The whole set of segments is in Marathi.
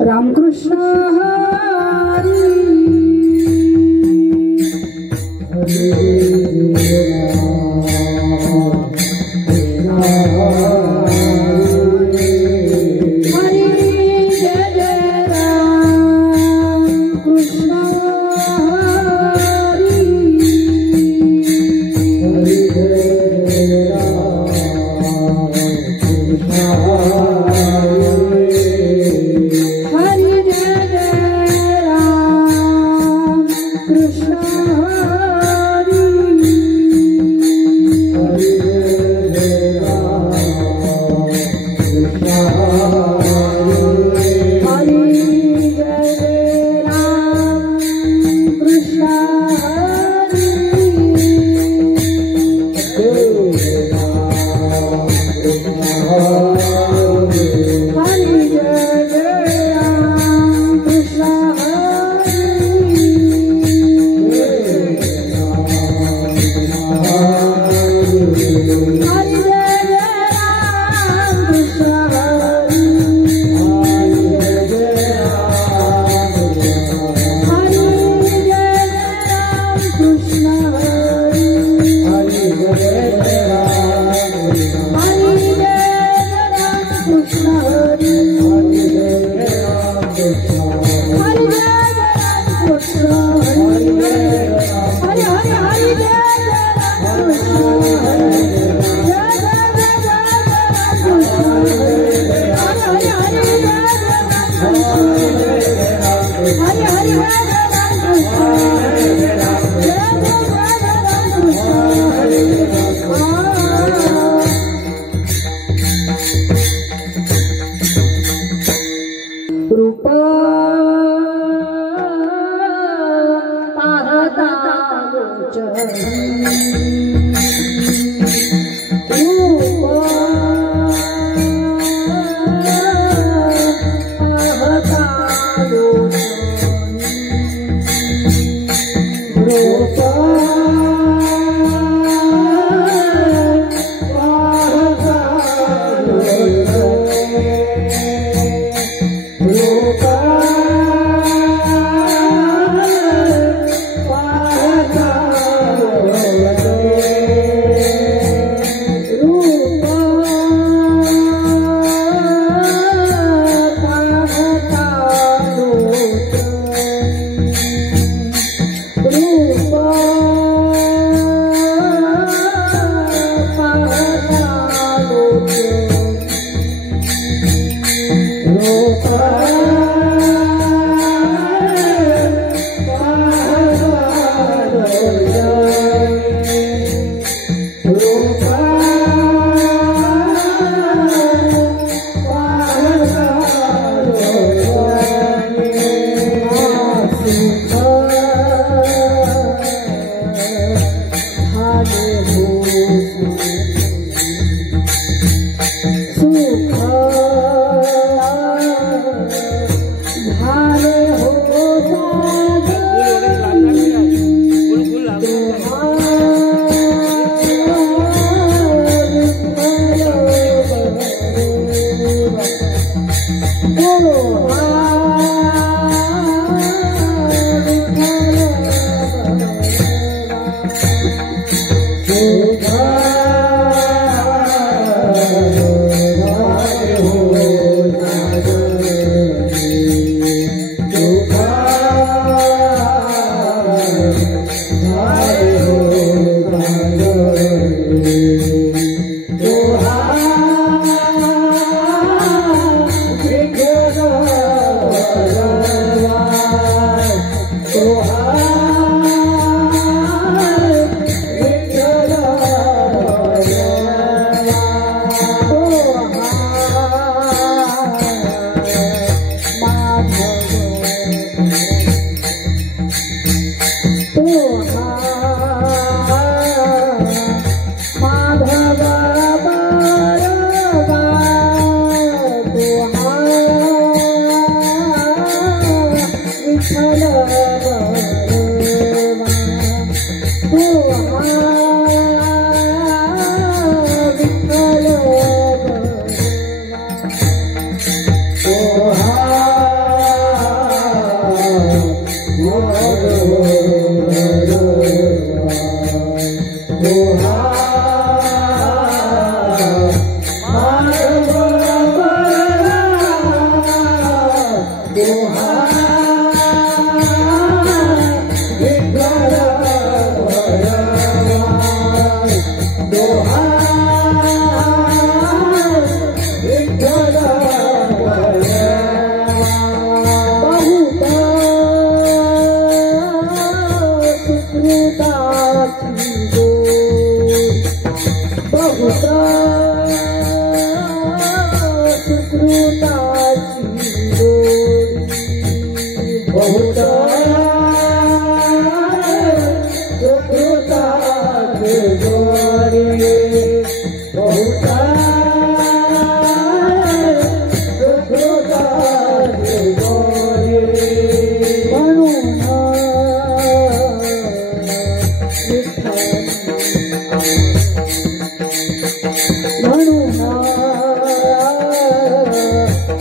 रामकृष्ण हरी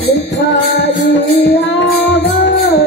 लिखारी आवडी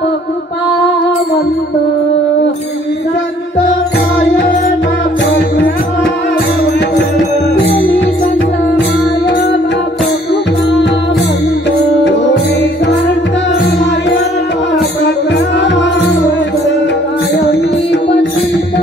बाप कृपावंत संत माय बाप केली संत माय बाप कृपावंत संत माय बाप कायमी पतित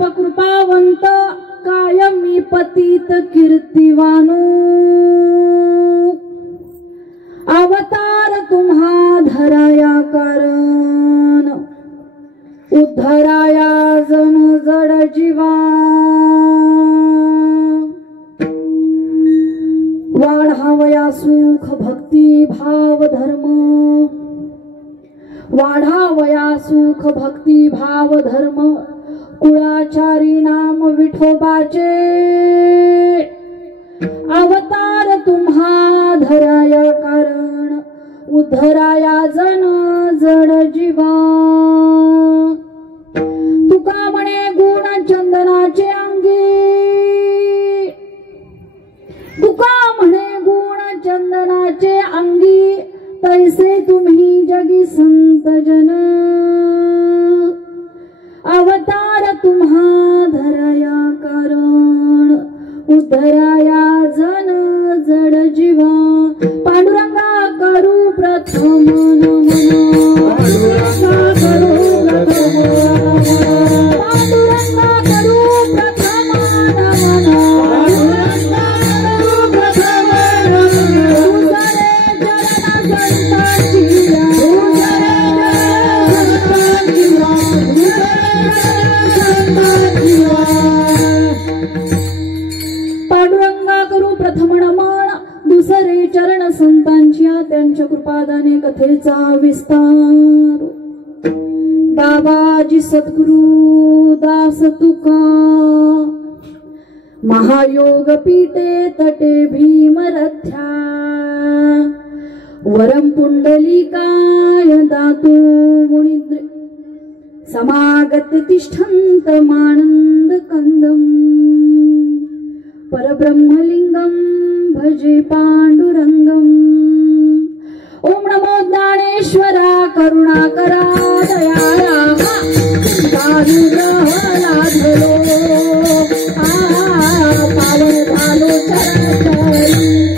बाप कृपावंत कायमी पतित कीर्तिवानो अवतार तुम्हा धराया कारण उद्धराया जन जड जीवा वाढावया सुख भक्ती भाव धर्म वाढावया सुख भक्ती भाव धर्म कुळाचारी नाम विठोबाचे अवतार तुम्हा धराया कारण उद्धराया जन जड जीवा तुका म्हणे गुण चंदनाचे अंगी तुका म्हणे गुण चंदनाचे अंगी तैसे तुम्ही जगी संत जन अवतार तुम्हा धराया कारण उद्धराया जन जड जीवा पांडुरंगा करू प्रथम नमन पांडुरंगा करू प्रथम पांडुरंगा करू प्रथम नमन पांडुरंगा करू प्रथम नमन पांडुरंगा करू प्रथम नमन दुसरे चरण संतांच्या त्यांच्या कृपादाने कथेचा विस्तार बाबाजी सद्गुरु दास तुका महायोग पीठे तटे भीमरथ्या वरम पुंडलिकाय दातु मुनिद्रे समागत तिष्ठन्त मानंद कंदम परब्रह्मलिंगम भजे पांडुरंगम ओम नमो ज्ञानेश्वरा करुणाकरा दयाळा पांडुरंग लाधलो पावन झालो चरण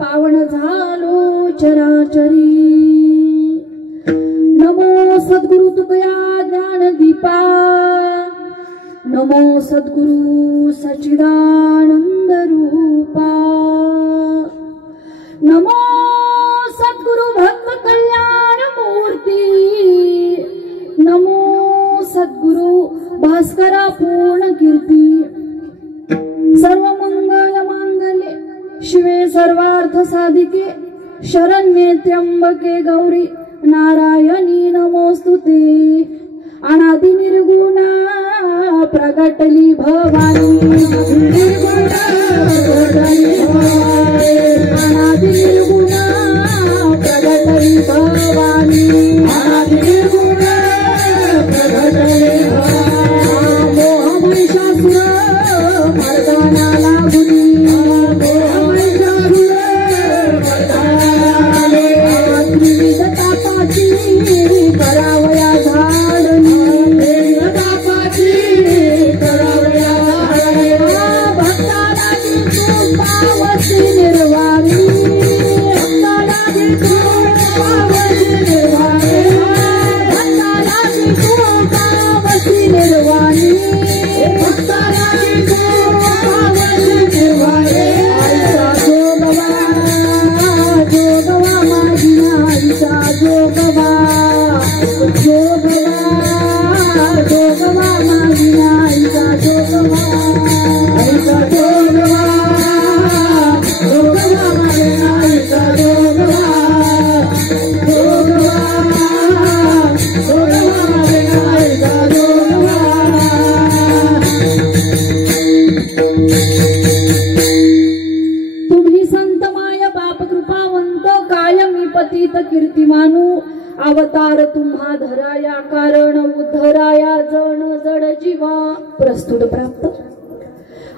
पावन झालो चराचरी नमो सद्गुरु तुकया ज्ञान दीपा नमो सद्गुरु सच्चिदानंद रूपा नमो सद्गुरु भक्त कल्याण मूर्ती नमो सद्गुरु भास्करा पूर्ण कीर्ती सर्व मंगल मांगल्ये शिवे सर्वार्थ साधिके शरण्ये त्र्यंबके गौरी नारायणी नमोस्तुते अनादि निर्गुणा प्रगटली भवानी अनादि निर्गुणा प्रगटली भवानी अनादि निर्गुणा प्रगटली भवानी मोह महिषासुर मर्दना लागुनी करावया झाडणी करावया भक्ताला पावसी निर्वाणी भक्ताला पावसी निर्वाणी भक्ताला पावसी निर्वाणी भक्ताला पावसी निर्वाणी जोगवा माझी आईचा जोगवा जोगवा माझी आईचा जोगवा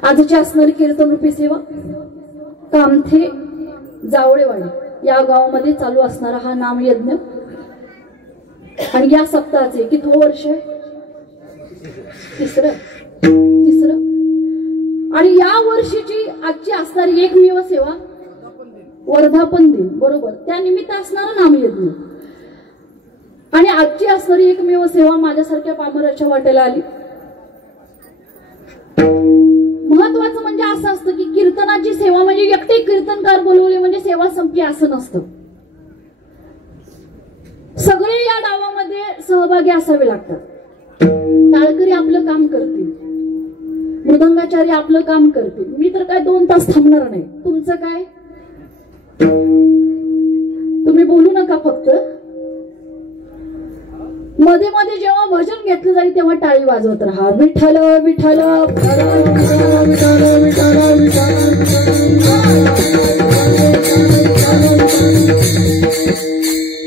आजची असणारी कीर्तन रूपी सेवा कामथे जावळेवाडी या गावामध्ये चालू असणारा हा नामयज्ञ आणि या सप्ताहाचे किती वर्ष आहे? तिसरं आणि या वर्षीची आजची असणारी एकमेव सेवा वर्धापन दिन, बरोबर, त्या निमित्त असणारा नामयज्ञ आणि आजची असणारी एकमेव सेवा माझ्यासारख्या पामराच्या वाट्याला आली. महत्वाचं म्हणजे असं असतं की कीर्तनाची सेवा म्हणजे एकटे कीर्तनकार बोलवले म्हणजे सेवा संपली असं नसतं. सगळे या डावामध्ये सहभागी असावे लागतात. टाळकरी आपलं काम करतील, मृदंगाचार्य आपलं काम करतील. मी तर काय 2 तास थांबणार नाही. तुमचं काय? तुम्ही बोलू नका, फक्त मध्ये मध्ये जेव्हा भजन घेतलं जाईल तेव्हा टाळी वाजवत राहा. विठ्ठल विठ्ठल.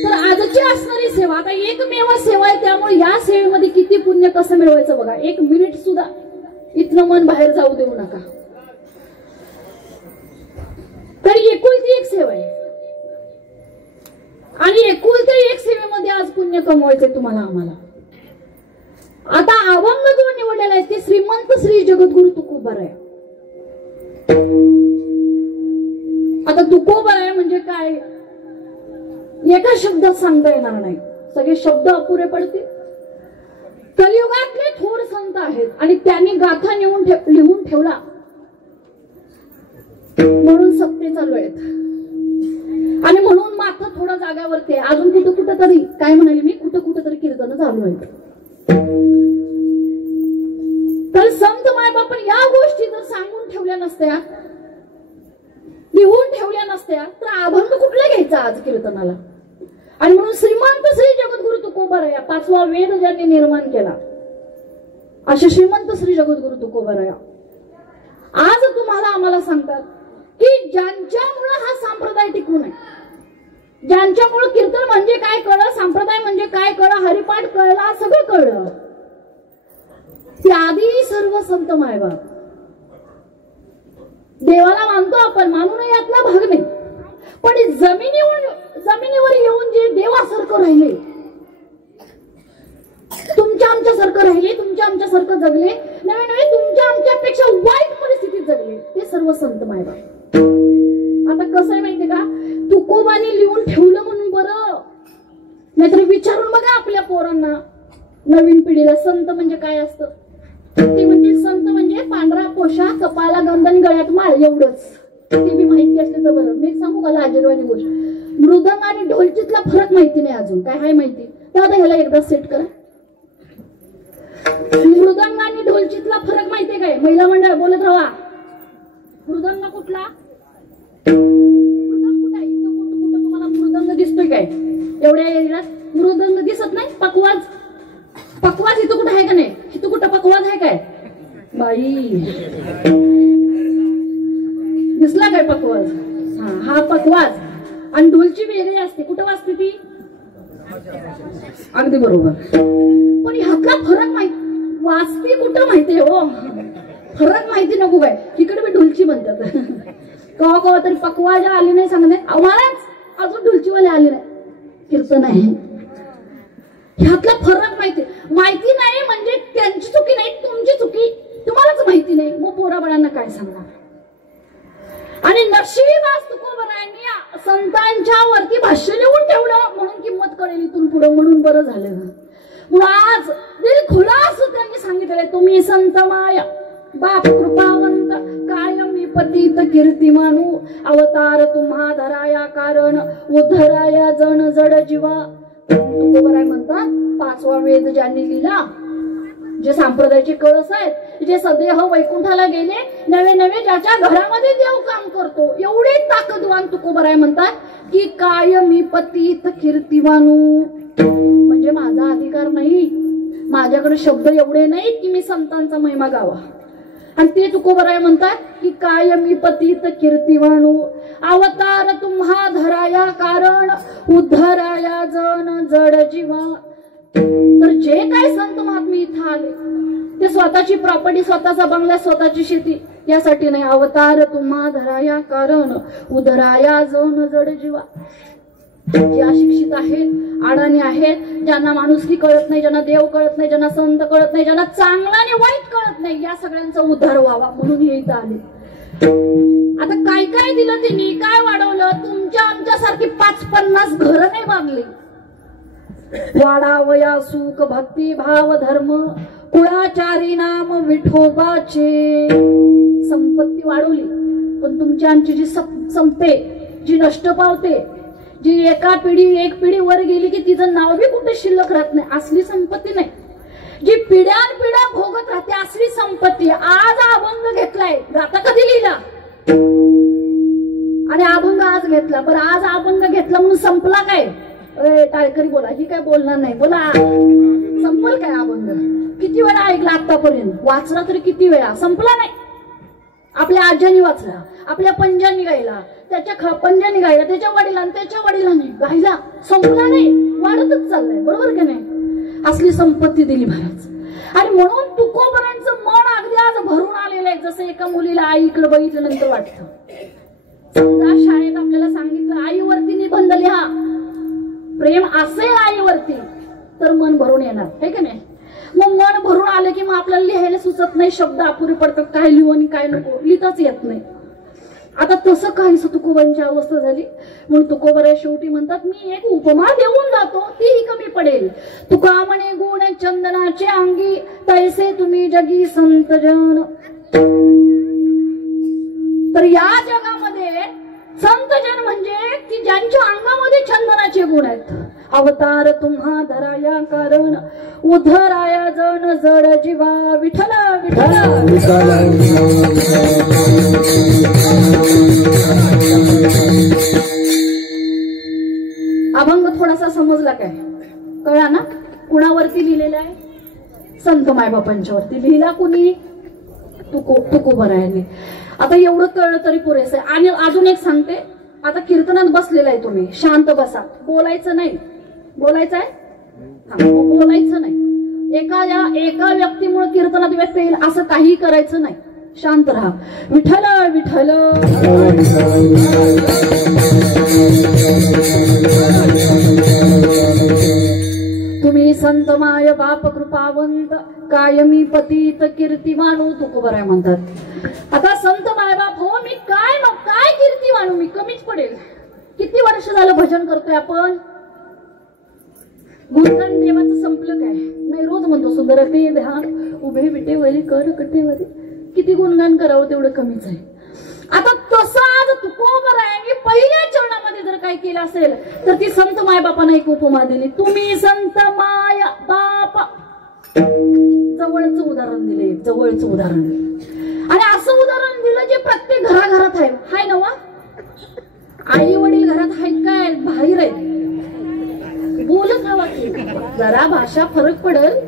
तर आजची असणारी सेवा आता एकमेव सेवा आहे, त्यामुळे या सेवेमध्ये किती पुण्य कसं मिळवायचं बघा. 1 मिनिट सुद्धा इथनं मन बाहेर जाऊ देऊ नका. तरी एकुलती एक सेवा आहे आणि एकुलत्या एक सेवेमध्ये आज पुण्य कमवायचंय तुम्हाला आम्हाला. आता अभंग जो निवडलेला आहे ते श्रीमंत श्री जगद्गुरु तुकोबाराय. आता तुकोबाराय म्हणजे काय एका शब्दात सांगता येणार नाही, सगळे शब्द अपुरे पडतील. कलियुगातले थोर संत आहेत आणि त्यांनी गाथा लिहून ठेवला म्हणून सत्य चालू आहेत आणि म्हणून मात्र थोडं जाग्यावरती आहे. अजून कुठं तरी काय म्हणाले मी, कुठं तरी कीर्तन चालू आहेत. तर संत मायबापन या गोष्टी जर सांगून ठेवल्या नसत्या, लिहून ठेवल्या नसत्या, तर अभंग कुठला घ्यायचा आज कीर्तनाला. आणि म्हणून श्रीमंत श्री जगद्गुरु तुकोबाराय 5वा वेद ज्यांनी निर्माण केला असे श्रीमंत श्री जगद्गुरु तुकोबाराय आज तुम्हाला आम्हाला सांगतात की ज्यांच्यामुळे हा संप्रदाय टिकून आहे, ज्यांच्यामुळे कीर्तन म्हणजे काय कळलं, संप्रदाय म्हणजे काय कळलं, हरिपाठ कळला, सगळं कळलं, त्याआधी सर्व संत मायबाप. देवाला मानतो आपण, मानू नये यातला भाग नाही, पण जमिनीवर येऊन जे देवासारखं राहिले, तुमच्या आमच्यासारखं राहिले, तुमच्या आमच्यासारखं जगले, नवे तुमच्या आमच्यापेक्षा वाईट परिस्थितीत जगले, ते सर्व संत मायबाप. आता कसं आहे माहितीये का, तुकोबाने लिहून ठेवलं म्हणून बरं, नाहीतर विचारून बघा आपल्या पोरांना, नवीन पिढीला संत म्हणजे काय असतं. ते म्हणजे संत म्हणजे पांढरा पोशाख, कपाला गंधन, गळ्यात माळ, एवढंच. ते बी माहिती असते तर बरं. मी सांगू का लाजरवाणी गोष्ट, मृदंग आणि ढोलकीतला फरक माहिती नाही अजून. काय हाय माहिती तर आता ह्याला एकदा सेट करा. मृदंग आणि ढोलकीतला फरक माहितीये काय? महिला मंडळ बोलत राहा. मृदंग कुठला? मृदंग कुठं आहे? कुठं तुम्हाला मृदंग दिसतोय काय? एवढ्या एरियात मृदंग दिसत नाही. पकवाज इथं कुठं आहे का नाही? इथं कुठं पकवाज आहे काय? बाई दिसला काय पकवाज? हा पकवाज. आणि ढोलची वेगळी असते. कुठं वाजते ती? अगदी बरोबर. पण ह्यातला फरक माहिती, वाजते कुठं माहितीये हो, फरक माहिती नको काय. इकडे मी ढोलची म्हणतात. कवा तरी पकवाज आली नाही सांगत नाही, आम्हालाच अजून ढोलचीवाले आले नाही. कीर्तन आहे, ह्यातला फरक माहिती नाही म्हणजे त्यांची चुकी नाही, तुमची चुकी. तुम्हालाच माहिती नाही, मग पोराबाळांना काय सांगणार. आणि नशीब आज तुकोबारायांनी संतांच्या वरती भाष्य लिहून ठेवलं म्हणून किंमत कळेल इथून पुढे, म्हणून बरं झालं. म्हणून आज दिलखुलास त्यांनी सांगितले, तुम्ही संत माया बाप कृपावंत कायमी पतित कीर्तिमानू अवतार तुम्हा धराया कारण उद्धराया जण जड जीवा. तुकोबाराय म्हणतात 5वा वेद ज्यांनी लिहिला, जे संप्रदायाचे कळस आहेत, जे सदैव वैकुंठाला गेले, नवे ज्याच्या घरामध्ये देव काम करतो, एवढे ताकदवान तुकोबाराय म्हणतात की कायमी पतित कीर्तिवानू. म्हणजे माझा अधिकार नाही, माझ्याकडे शब्द एवढे नाहीत की मी संतांचा महिमा गावा. आणि ते तुकोबाराय म्हणतात की कायमी पतित कीर्तिवानू अवतार तुम्हा धराया कारण उद्धराया जन जड जीवा. तर जे काय संत महात्मे इथं आले ते स्वतःची प्रॉपर्टी, स्वतःचा बंगला, स्वतःची शेती यासाठी नाही. अवतार तुम्हा धराया कारण उदराया जण जड जीवा. जे अशिक्षित आहेत, अडाणी आहेत, ज्यांना माणुसकी कळत नाही, ज्यांना देव कळत नाही, ज्यांना संत कळत नाही, ज्यांना चांगला आणि वाईट कळत नाही, या सगळ्यांचा उद्धार व्हावा म्हणून हे इथं आले. आता काय काय दिलं त्यांनी, काय वाढवलं? तुमच्या आमच्यासारखी 5-50 घरं नाही बांधली. वाढावया सुख भक्ती भाव धर्म कुळाचारी नाम विठोबाचे. संपत्ती वाढवली, पण तुमची आमची जी संपते, जी नष्ट पावते, जी एक पिढी वर गेली की तिचं नाव बी कुठे शिल्लक राहत नाही, असली संपत्ती नाही. जी पिढ्यानपिढ्या भोगत राहते असली संपत्ती. आज अभंग घेतलाय, आता कधी लिहिला आणि अभंग आज घेतला, पण आज अभंग घेतला म्हणून संपला काय? टाळकरी बोला, ही काय बोलणार नाही, बोला संपल काय अभंग? किती वेळा ऐकला आतापर्यंत, वाचला तरी किती वेळा, संपला नाही. आपल्या आज्यांनी वाचला, आपल्या पंजांनी गायला, त्याच्या पंजांनी गायला, त्याच्या वडिलांनी, त्याच्या वडिलांनी गायला, संपला नाही, वाढतच चाललाय. बरोबर का नाही? असली संपत्ती दिली महाराज. आणि म्हणून तुकोबरांचं मन अगदी आज भरून आलेलं आहे. जसं एका मुलीला आईकडे बघितल्यानंतर वाटतं, समजा शाळेत आपल्याला सांगितलं आईवरती निबंध लिहा, प्रेम असेल आईवरती तर मन भरून येणार, हे का नाही? मग मन भरून आलं की मग आपल्याला लिहायला सुचत नाही, शब्द अपुरे पडतात, काय लिहू आणि काय नको, लिहिताच येत नाही. आता तसं काहीच तुकोबांची अवस्था झाली. म्हणून तुकोबरा शेवटी म्हणतात, मी एक उपमा देऊन जातो, तीही कमी पडेल. तुका म्हणे गुण चंदनाचे अंगी तैसे तुम्ही जगी संत जन. तर या जगामध्ये संत जन म्हणजे की ज्यांच्या अंगामध्ये चंदनाचे गुण आहेत. अवतार तुम्हा धराया कारण उधराया जण जड जीवा. विठ्ठल विठ्ठल. अभंग थोडासा समजला काय? कळला ना? कुणावरती लिहिलेला आहे? संत मायबापांच्यावरती. लिहिला कुणी? तुकोबरायांनी. आता एवढं कळलं तरी पुरेसं आहे. आणि अजून एक सांगते, आता कीर्तनात बसलेला आहे तुम्ही, शांत बसा, बोलायचं नाही. बोलायचं आहे? बोलायचं नाही. एका व्यक्तीमुळे कीर्तनात व्यक्त येईल असं काही करायचं नाही. शांत राहा. विठ्ठल विठ्ठल. तुम्ही संत माय बाप कृपावंत कायमी पतित कीर्तिवानू. तुकोबराय म्हणतात, आता संत माय बाप हो, मी काय कीर्तिवानू, मी कमीच पडेल. किती वर्ष झालं भजन करतोय आपण? गुणगान देवाचं संपलं काय? नाही, रोज म्हणतो सुंदर ते ध्यान उभे बिटे वरी कर कटेवरी. किती गुणगान करावं तेवढं कमीच आहे. आता तसं आज तुकोबरायांनी पहिल्या चरणामध्ये जर काय केलं असेल तर ती संत मायबापांना एक उपमा दिली. तुम्ही संत माय बाप. जवळचं उदाहरण दिले, जवळचं उदाहरण. आणि असं उदाहरण दिलं जे प्रत्येक घराघरात आहे. हाय नवा? आई वडील घरात आहेत काय बाहेर आहेत? बोलत हवा की जरा भाषा फरक पडेल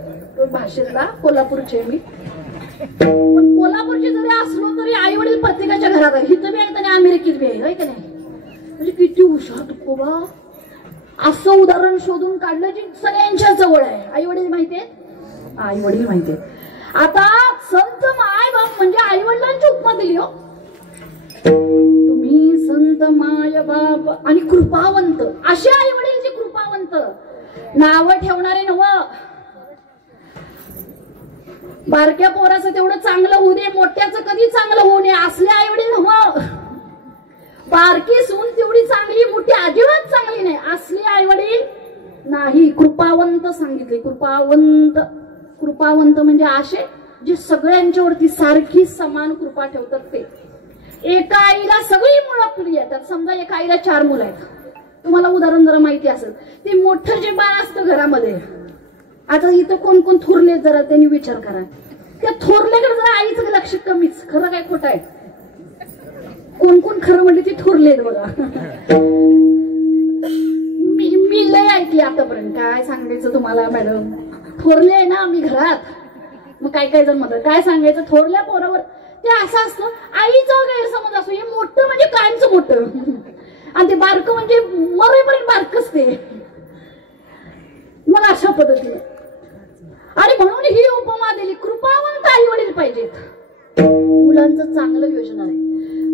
भाषेतला. कोल्हापूरचे मी, पण कोल्हापूरचे जरी असलो तरी आई वडील प्रत्येकाच्या घरात आहे. इथं बी आहेत आणि अमेरिकेत बी आहे का नाही? म्हणजे किती हुशार तुकोबा. असं उदाहरण शोधून काढलं जे सगळ्यांच्या जवळ आहे. आई वडील माहितीये? आई वडील माहितीये. आता संत माय बाप म्हणजे आई वडिलांची उपमा दिली हो. तुम्ही संत माय बाप आणि कृपावंत, असे आई वडील जे कृपावंत. नाव ठेवणारे नव, बारक्या पोराचं तेवढं चांगलं होऊ दे, मोठ्याचं कधी चांगलं होऊ नये असले आई वडील नव. बारकी सून तेवढी चांगली, मोठी अजिबात चांगली नाही असली आई वडील नाही. कृपावंत सांगितले. कृपावंत. कृपावंत म्हणजे असे जे सगळ्यांच्यावरती सारखी समान कृपा ठेवतात. ते एका आईला सगळी मुलं आपली येतात. समजा एका आईला 4 मुलं आहेत. तुम्हाला उदाहरण जरा माहिती असेल, ते मोठं जे बाळ असतं घरामध्ये. आता इथं कोण कोण थोरले जरा त्यांनी विचार करा. त्या थोरल्याकडे जरा आईचं लक्ष कमीच. खरं काय खोटं आहे? कोण कोण खरं म्हणले ते थोरले बघा. मी लय ऐकले आतापर्यंत. काय सांगायचं तुम्हाला मॅडम, थोरले आहे ना आम्ही घरात. मग काय काय जण म्हणतात काय सांगायचं थोरल्या पोरावर. ते असं असतं, आईचा गैरसमज असतो. हे मोठं म्हणजे कायमचं मोठं आणि ते बारकं म्हणजे मरेपर्यंत बारकच ते. मग अशा पद्धतीने. आणि म्हणून ही उपमा दिली. कृपावंत आई वडील पाहिजेत. मुलांचं चांगलं योजणार आहे.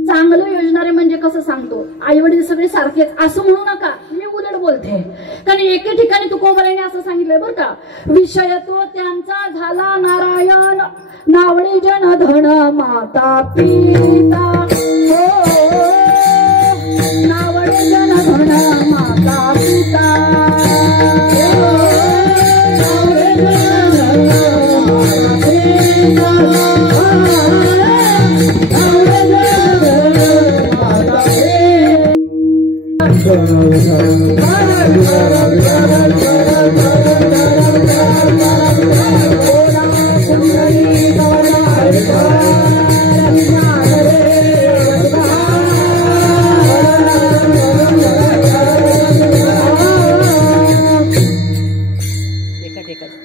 चांगलं योजणारे म्हणजे कसं सांगतो, आई वडील सगळे सारखेच असं म्हणू नका, मी उलट बोलते. कारण एके ठिकाणी तुकोबराने असं सांगितलंय बरं का, विषय तो त्यांचा झाला नारायण, नावडे जन धन माता पिता. नावडे जन धन माता पिता.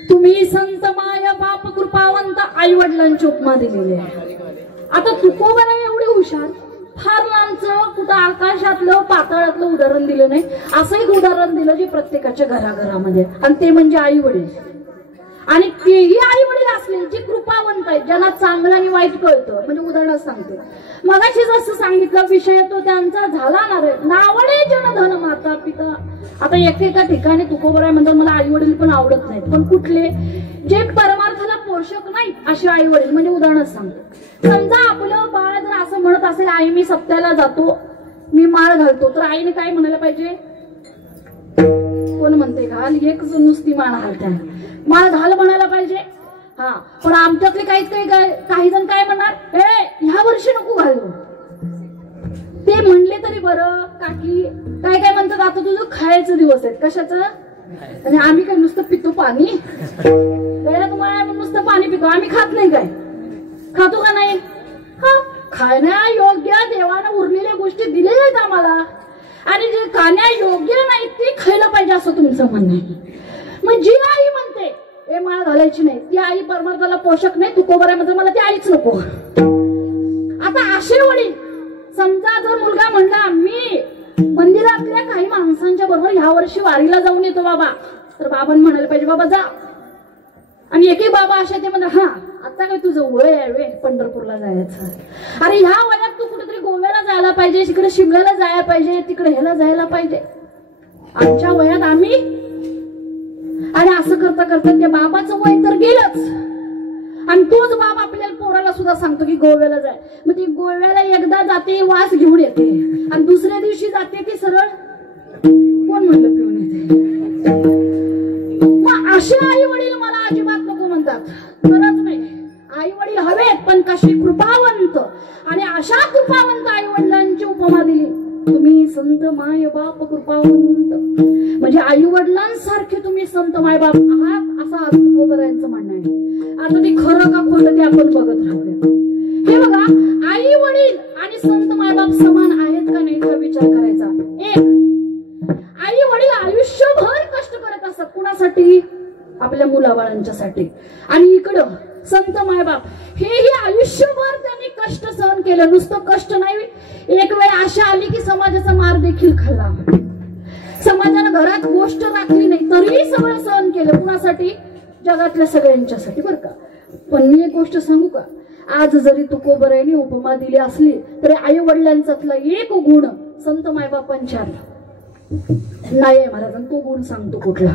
तुम्ही संत माय बाप कृपावंत आई वडिलांची उपमा दिलेली आहे. आता तुकोबरा एवढे हुशार, फार लांबचं कुठं आकाशातलं पाताळातलं उदाहरण दिलं नाही, असं एक उदाहरण दिलं जे प्रत्येकाच्या घराघरामध्ये, आणि ते म्हणजे आई वडील. आणि तेही आई वडील असले जे कृपावंत आहेत, ज्यांना चांगलं आणि वाईट कळतं. म्हणजे उदाहरण सांगते, मगाशी जसं सांगितलं विषय तो त्यांचा झाला नावडे जन धन माता पिता. आता एकेका ठिकाणी तुकोबराय म्हणतात मला आई वडील पण आवडत नाहीत, पण कुठले, जे परमार्थाला पोषक नाहीत असे आई वडील. म्हणजे उदाहरण सांगतो, समजा आपलं बाळ जर असं म्हणत असेल आई मी सप्त्याला जातो, मी माळ घालतो, तर आईने काय म्हणायला पाहिजे? कोण म्हणते घाल, एक नुसती माळ घालते, माळ घाल म्हणायला पाहिजे. हा, पण आमच्यातले काही जण काय म्हणणार, ह्या वर्षी नको घालू. ते म्हणले तरी बरं, काकी काय म्हणतात, आता तुझं खायचं दिवस आहेत. कशाचं? आणि आम्ही काय नुसतं पितो पाणी, गळ्यात तुम्हाला नुसतं पाणी पितो, आम्ही खात नाही. काय खातो का नाही? हा, खाण्यायोग्य देवानं उरलेल्या गोष्टी दिलेल्या आहेत आम्हाला, आणि जे खाण्यायोग्य नाही ते खायला पाहिजे असं तुमचं म्हणणं आहे. मग जी आई म्हणते हे माळ घालायची नाही, ती आई परमार्थाला पोषक नाही. तुकोबऱ्यामध्ये मला ती आईच नको. आता असे वडील, समजा जर मुलगा म्हणला मी मंदिरातल्या काही माणसांच्या बरोबर ह्या वर्षी वारीला जाऊन येतो बाबा, तर बाबांनी म्हणायला पाहिजे बाबा जा. आणि एकही बाबा अशा ते म्हणतात हा आता काय तुझं वय आहे वे पंढरपूरला जायचं, अरे ह्या वयात तू कुठेतरी गोव्याला जायला पाहिजे, तिकडे शिमल्याला जायला पाहिजे, तिकडे ह्याला जायला पाहिजे. आमच्या वयात आम्ही, आणि असं करता करता त्या बाबाचं वय तर गेलंच, आणि तोच बाप आपल्याला पोराला सुद्धा सांगतो की गोव्याला जाय. मग ती गोव्याला एकदा जाते वास घेऊन येते, आणि दुसऱ्या दिवशी जाते ती सरळ कोण म्हणलं पिऊन येते. मग असे आई वडील मला अजिबात नको म्हणतात, खरंच नाही. आई वडील हवेत, पण कशी कृपावंत, आणि अशा कृपावंत आई वडिलांची उपमा दिली. तुम्ही संत माय बाप कृपावंत, म्हणजे आई वडिलांसारखे तुम्ही संत माय बाप आहात असं आज तुकोबरायांचं म्हणणं आहे. आता ते खरं का खोटं ते आपण बघत राहूया. हे बघा, आई वडील आणि संत माय बाप समान आहेत का नाही हा विचार करायचा. एक, आई वडील आयुष्यभर कष्ट करत असतात, कुणासाठी? आपल्या मुलाबाळांच्यासाठी. आणि इकडं संत मायबाप हेही आयुष्यभर त्यांनी कष्ट सहन केलं. नुसतं कष्ट नाही, एक वेळ अशा आली की समाजाचा मार देखील खाल्ला, समाजानं घरात गोष्ट राखली नाही तरीही सगळं सहन केलं. कुणासाठी? जगातल्या सगळ्यांच्यासाठी बरं का. पण मी एक गोष्ट सांगू का, आज जरी तुकोबरायांनी उपमा दिली असली तरी आई वडिलांचातला एक गुण संत मायबापांच्या नाही आहे महाराज. तो गुण सांगतो कुठला,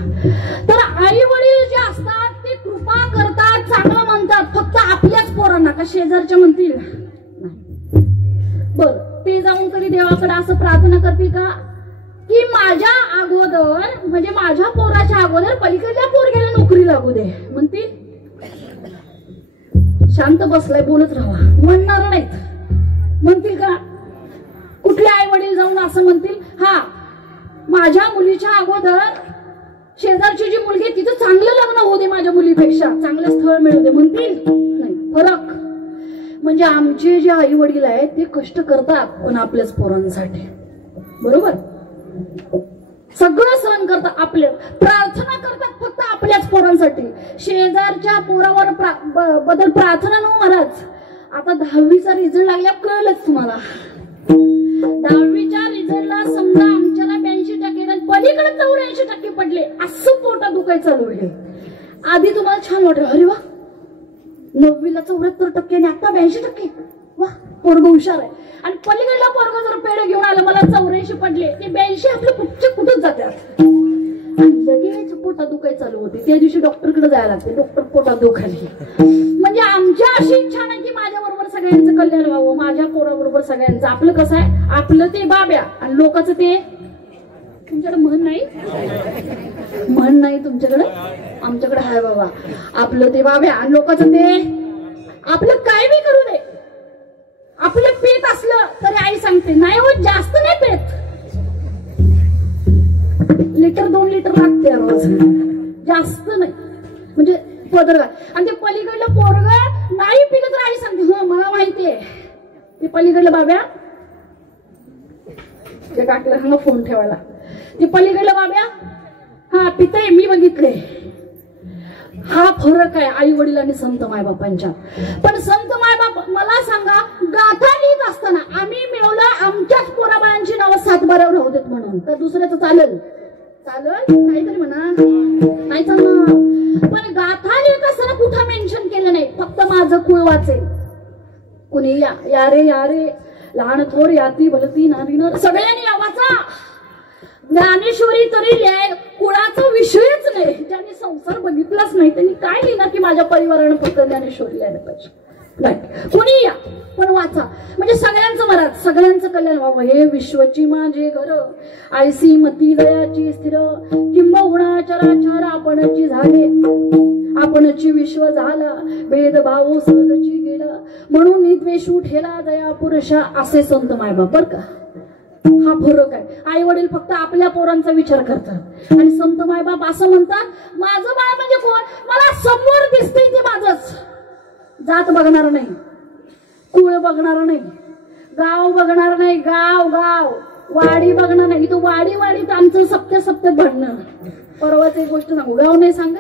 तर आई वडील जे असतात ते कृपा करतात, चांगलं म्हणतात, फक्त आपल्याच पोरांना, का शेजारच्या म्हणतील बर. ते जाऊन कधी देवाकडे असं प्रार्थना करतील का की माझ्या अगोदर, म्हणजे माझ्या पोराच्या अगोदर पलीकडल्या पोरग्याला नोकरी लागू दे म्हणतील? शांत बसलाय बोलत राहा म्हणणार नाहीत. म्हणतील का? कुठले आई वडील जाऊन असं म्हणतील, हा माझ्या मुलीच्या अगोदर शेजारची जी मुलगी तिथं चांगलं लग्न होऊ दे, माझ्या मुलीपेक्षा चांगलं स्थळ मिळू दे म्हणतील? नाही. फरक म्हणजे आमचे जे आई वडील आहेत ते कष्ट करतात पण आपल्याच पोरांसाठी, बरोबर. सगळं सहन करतात, आपल्या प्रार्थना करतात फक्त आपल्याच पोरांसाठी. शेजारच्या पोरावर बद्दल प्रार्थना न महाराज. आता 10वीचा रिझल्ट लागल्या कळलंच तुम्हाला. 10वीच्या रिझल्टला समजा आमच्याला 82% पलीकडे 84% पडले, असं पोटात दुखाय चालू आहे. आधी तुम्हाला छान वाटलं, अरे वा 9वीला 74% आणि आता 82%. वा, पोरग हुशार आहे. आणि पलीकडला पोरग जर पेढे घेऊन आलं, मला 84 पडले, ते 82 आपले कुठंच जातात. आणि लगेच पोटात दुखायला चालू होते. त्या दिवशी डॉक्टरकडे जायला लागते. डॉक्टर पोटात दुखायली. म्हणजे आमच्या अशी इच्छा नाही की माझ्या बरोबर सगळ्यांचं कल्याण व्हावं, माझ्या पोराबरोबर सगळ्यांचं. आपलं कसं आहे, आपलं ते बाब्या आणि लोकांचं ते. तुमच्याकडे म्हण नाही, म्हण नाही तुमच्याकडे, आमच्याकडे हाय बाबा. आपलं ते बाब्या आणि लोकांचं ते. आपलं काय बी करू दे, आपलं पेत असलं तरी आई सांगते नाही हो, जास्त नाही पेत. लिटर 2 लिटर लागते रोज, जास्त नाही. म्हणजे पदर. आणि ते पलीकडलं पोरग नाही पिलं तर आई सांगते हो मला माहितीये. ते पलीकडलं बाब्या, ते काकला हा फोन ठेवायला. ते पलीकडलं बाब्या हा पितय, मी बघितले. हा फरक आहे आई वडील आणि संत मायबापांच्या. पण संत मायबाप मला सांगा, गाथा लिहित असताना आम्ही मिळवलं आमच्याच पोराबाळांची नावं 7 बारावर राहू देत म्हणून, तर दुसऱ्याचं चालेल? चालेल काहीतरी म्हणा, नाही चालणार. पण गाथा लिहित असताना कुठं मेन्शन केलं नाही, फक्त माझं कुळ वाचेल. कुणी या रे या रे, लहान थोर याती भलती नारी न, सगळ्यांनी या वाचा. ज्ञानेश्वरी तरी कुळाचा विषयच नाही. ज्यांनी संसार बघितलाच नाही त्यांनी काय लिहिणार की माझ्या परिवारानं फक्त ज्ञानेश्वरी लिहायला पाहिजे. नाही, कोणी या पण वाचा. म्हणजे सगळ्यांचं मरात, सगळ्यांचं कल्याण व्हावं. हे विश्वची माझे घर, आयसी मती जयाची स्थिर, किंबहुना चराचर आपणची झाले, आपणची विश्व झाला, भेदभाव सहजची गेला, म्हणून निद्वेष उठेला जया पुरुषा, असे संत मायबाप. बर का, हा फरक आहे. आई वडील फक्त आपल्या पोरांचा विचार करतात आणि संत मायबाप असं म्हणतात माझं बाळ म्हणजे कोण, मला समोर दिसतंय ते माझंच. जात बघणार नाही, कुळ बघणार नाही, गाव बघणार नाही, गाव गाव वाडी बघणार नाही. तो वाडी वाडीत आमचं सप्त्यात भांडणं. परवाच एक गोष्ट सांगू, गाव नाही सांगत.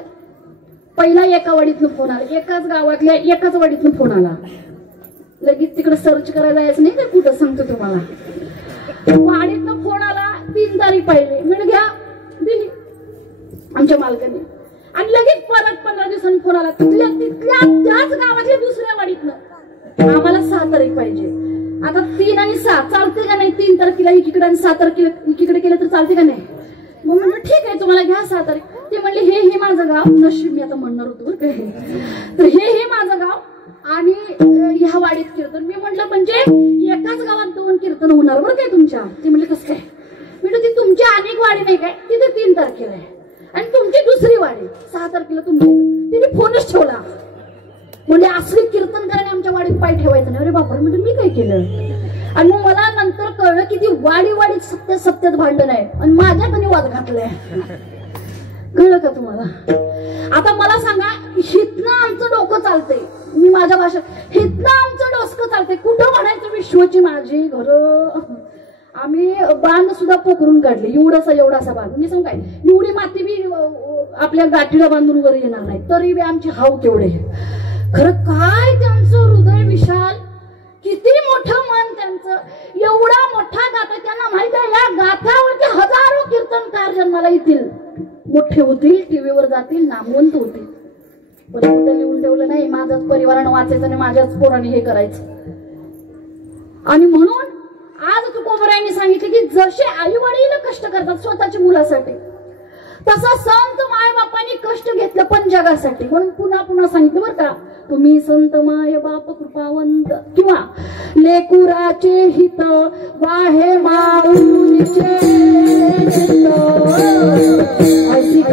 पहिला एका वाडीतनं फोन आला, एकाच गावातल्या एकाच वाडीतनं फोन आला. लगेच तिकडे सर्च करायला जायचं नाही का, कुठं सांगतो तुम्हाला. वाडीतनं फोन आला, 3 तारीख पाहिजे, मिळ घ्या दिली आमच्या मालकाने. आणि लगेच परत 15 दिवसांनी फोन आला, तिथल्या त्याच गावातल्या दुसऱ्या वाडीतनं आम्हाला 6 तारीख पाहिजे. आता 3 आणि 6 चालते का नाही? 3 तारखेला एकीकडे आणि 6 तारखेला एकीकडे केलं तर चालते का नाही? मग म्हणलं ठीक आहे तुम्हाला घ्या 6 तारीख. ते म्हणले हे माझं गाव, नशीब मी आता म्हणणार होतो बरं काय, तर हे माझं गाव आणि ह्या वाडीत कीर्तन. मी म्हटलं म्हणजे एकाच गावात 2 कीर्तन होणार बरं काय तुमच्या? ते म्हणले कसं काय? म्हणजे ती तुमची अनेक वाडी नाही काय, तिथे 3 तारखेला आहे आणि तुमची दुसरी वाडी 6 तारखेला तुमची. तिने फोनच ठेवला. म्हणजे असली कीर्तन करायला आमच्या वाडीत पाय ठेवायचं नाही. अरे बापरे, म्हणजे मी काय केलं? आणि मग मला नंतर कळलं की ती वाडीत सत्यात भांडण आहे आणि माझ्या त्यांनी वाद घातलाय. कळलं का तुम्हाला? आता मला सांगा, हितनं आमचं डोकं चालतंय, मी माझ्या भाषेत, हितनं आमचं डोसकं चालतंय. कुठं म्हणायचं विश्वची माझी घर. आम्ही बांध सुद्धा पोखरून काढले, एवढासा बांध. मी सांगू काय, एवढी माती बी आपल्या गाठीला बांधून वर येणार नाही, तरी बी आमची हाव तेवढे. खरं काय त्यांचं हृदय विशाल, किती मोठं मन त्यांचं, एवढा मोठा गाथा. त्यांना माहित आहे या गाथावरती हजारो कीर्तनकार जन्माला येतील, मोठे होतील, टीव्हीवर जातील, नामवंत होतील. पण कुठं लिहून ठेवलं नाही माझ्याच परिवारानं वाचायचं आणि माझ्याच पोराने हे करायचं. आणि म्हणून आज तुकोबरायांनी सांगितले की जसे आई वडील कष्ट करतात स्वतःच्या मुलासाठी, तसा संत माय बापांनी कष्ट घेतलं पण जगासाठी. म्हणून पुन्हा सांगितलं बरं का, तुम्ही संत माय बाप कृपावंत, किंवा लेकुराचे हित वाहे माऊलीचे अशी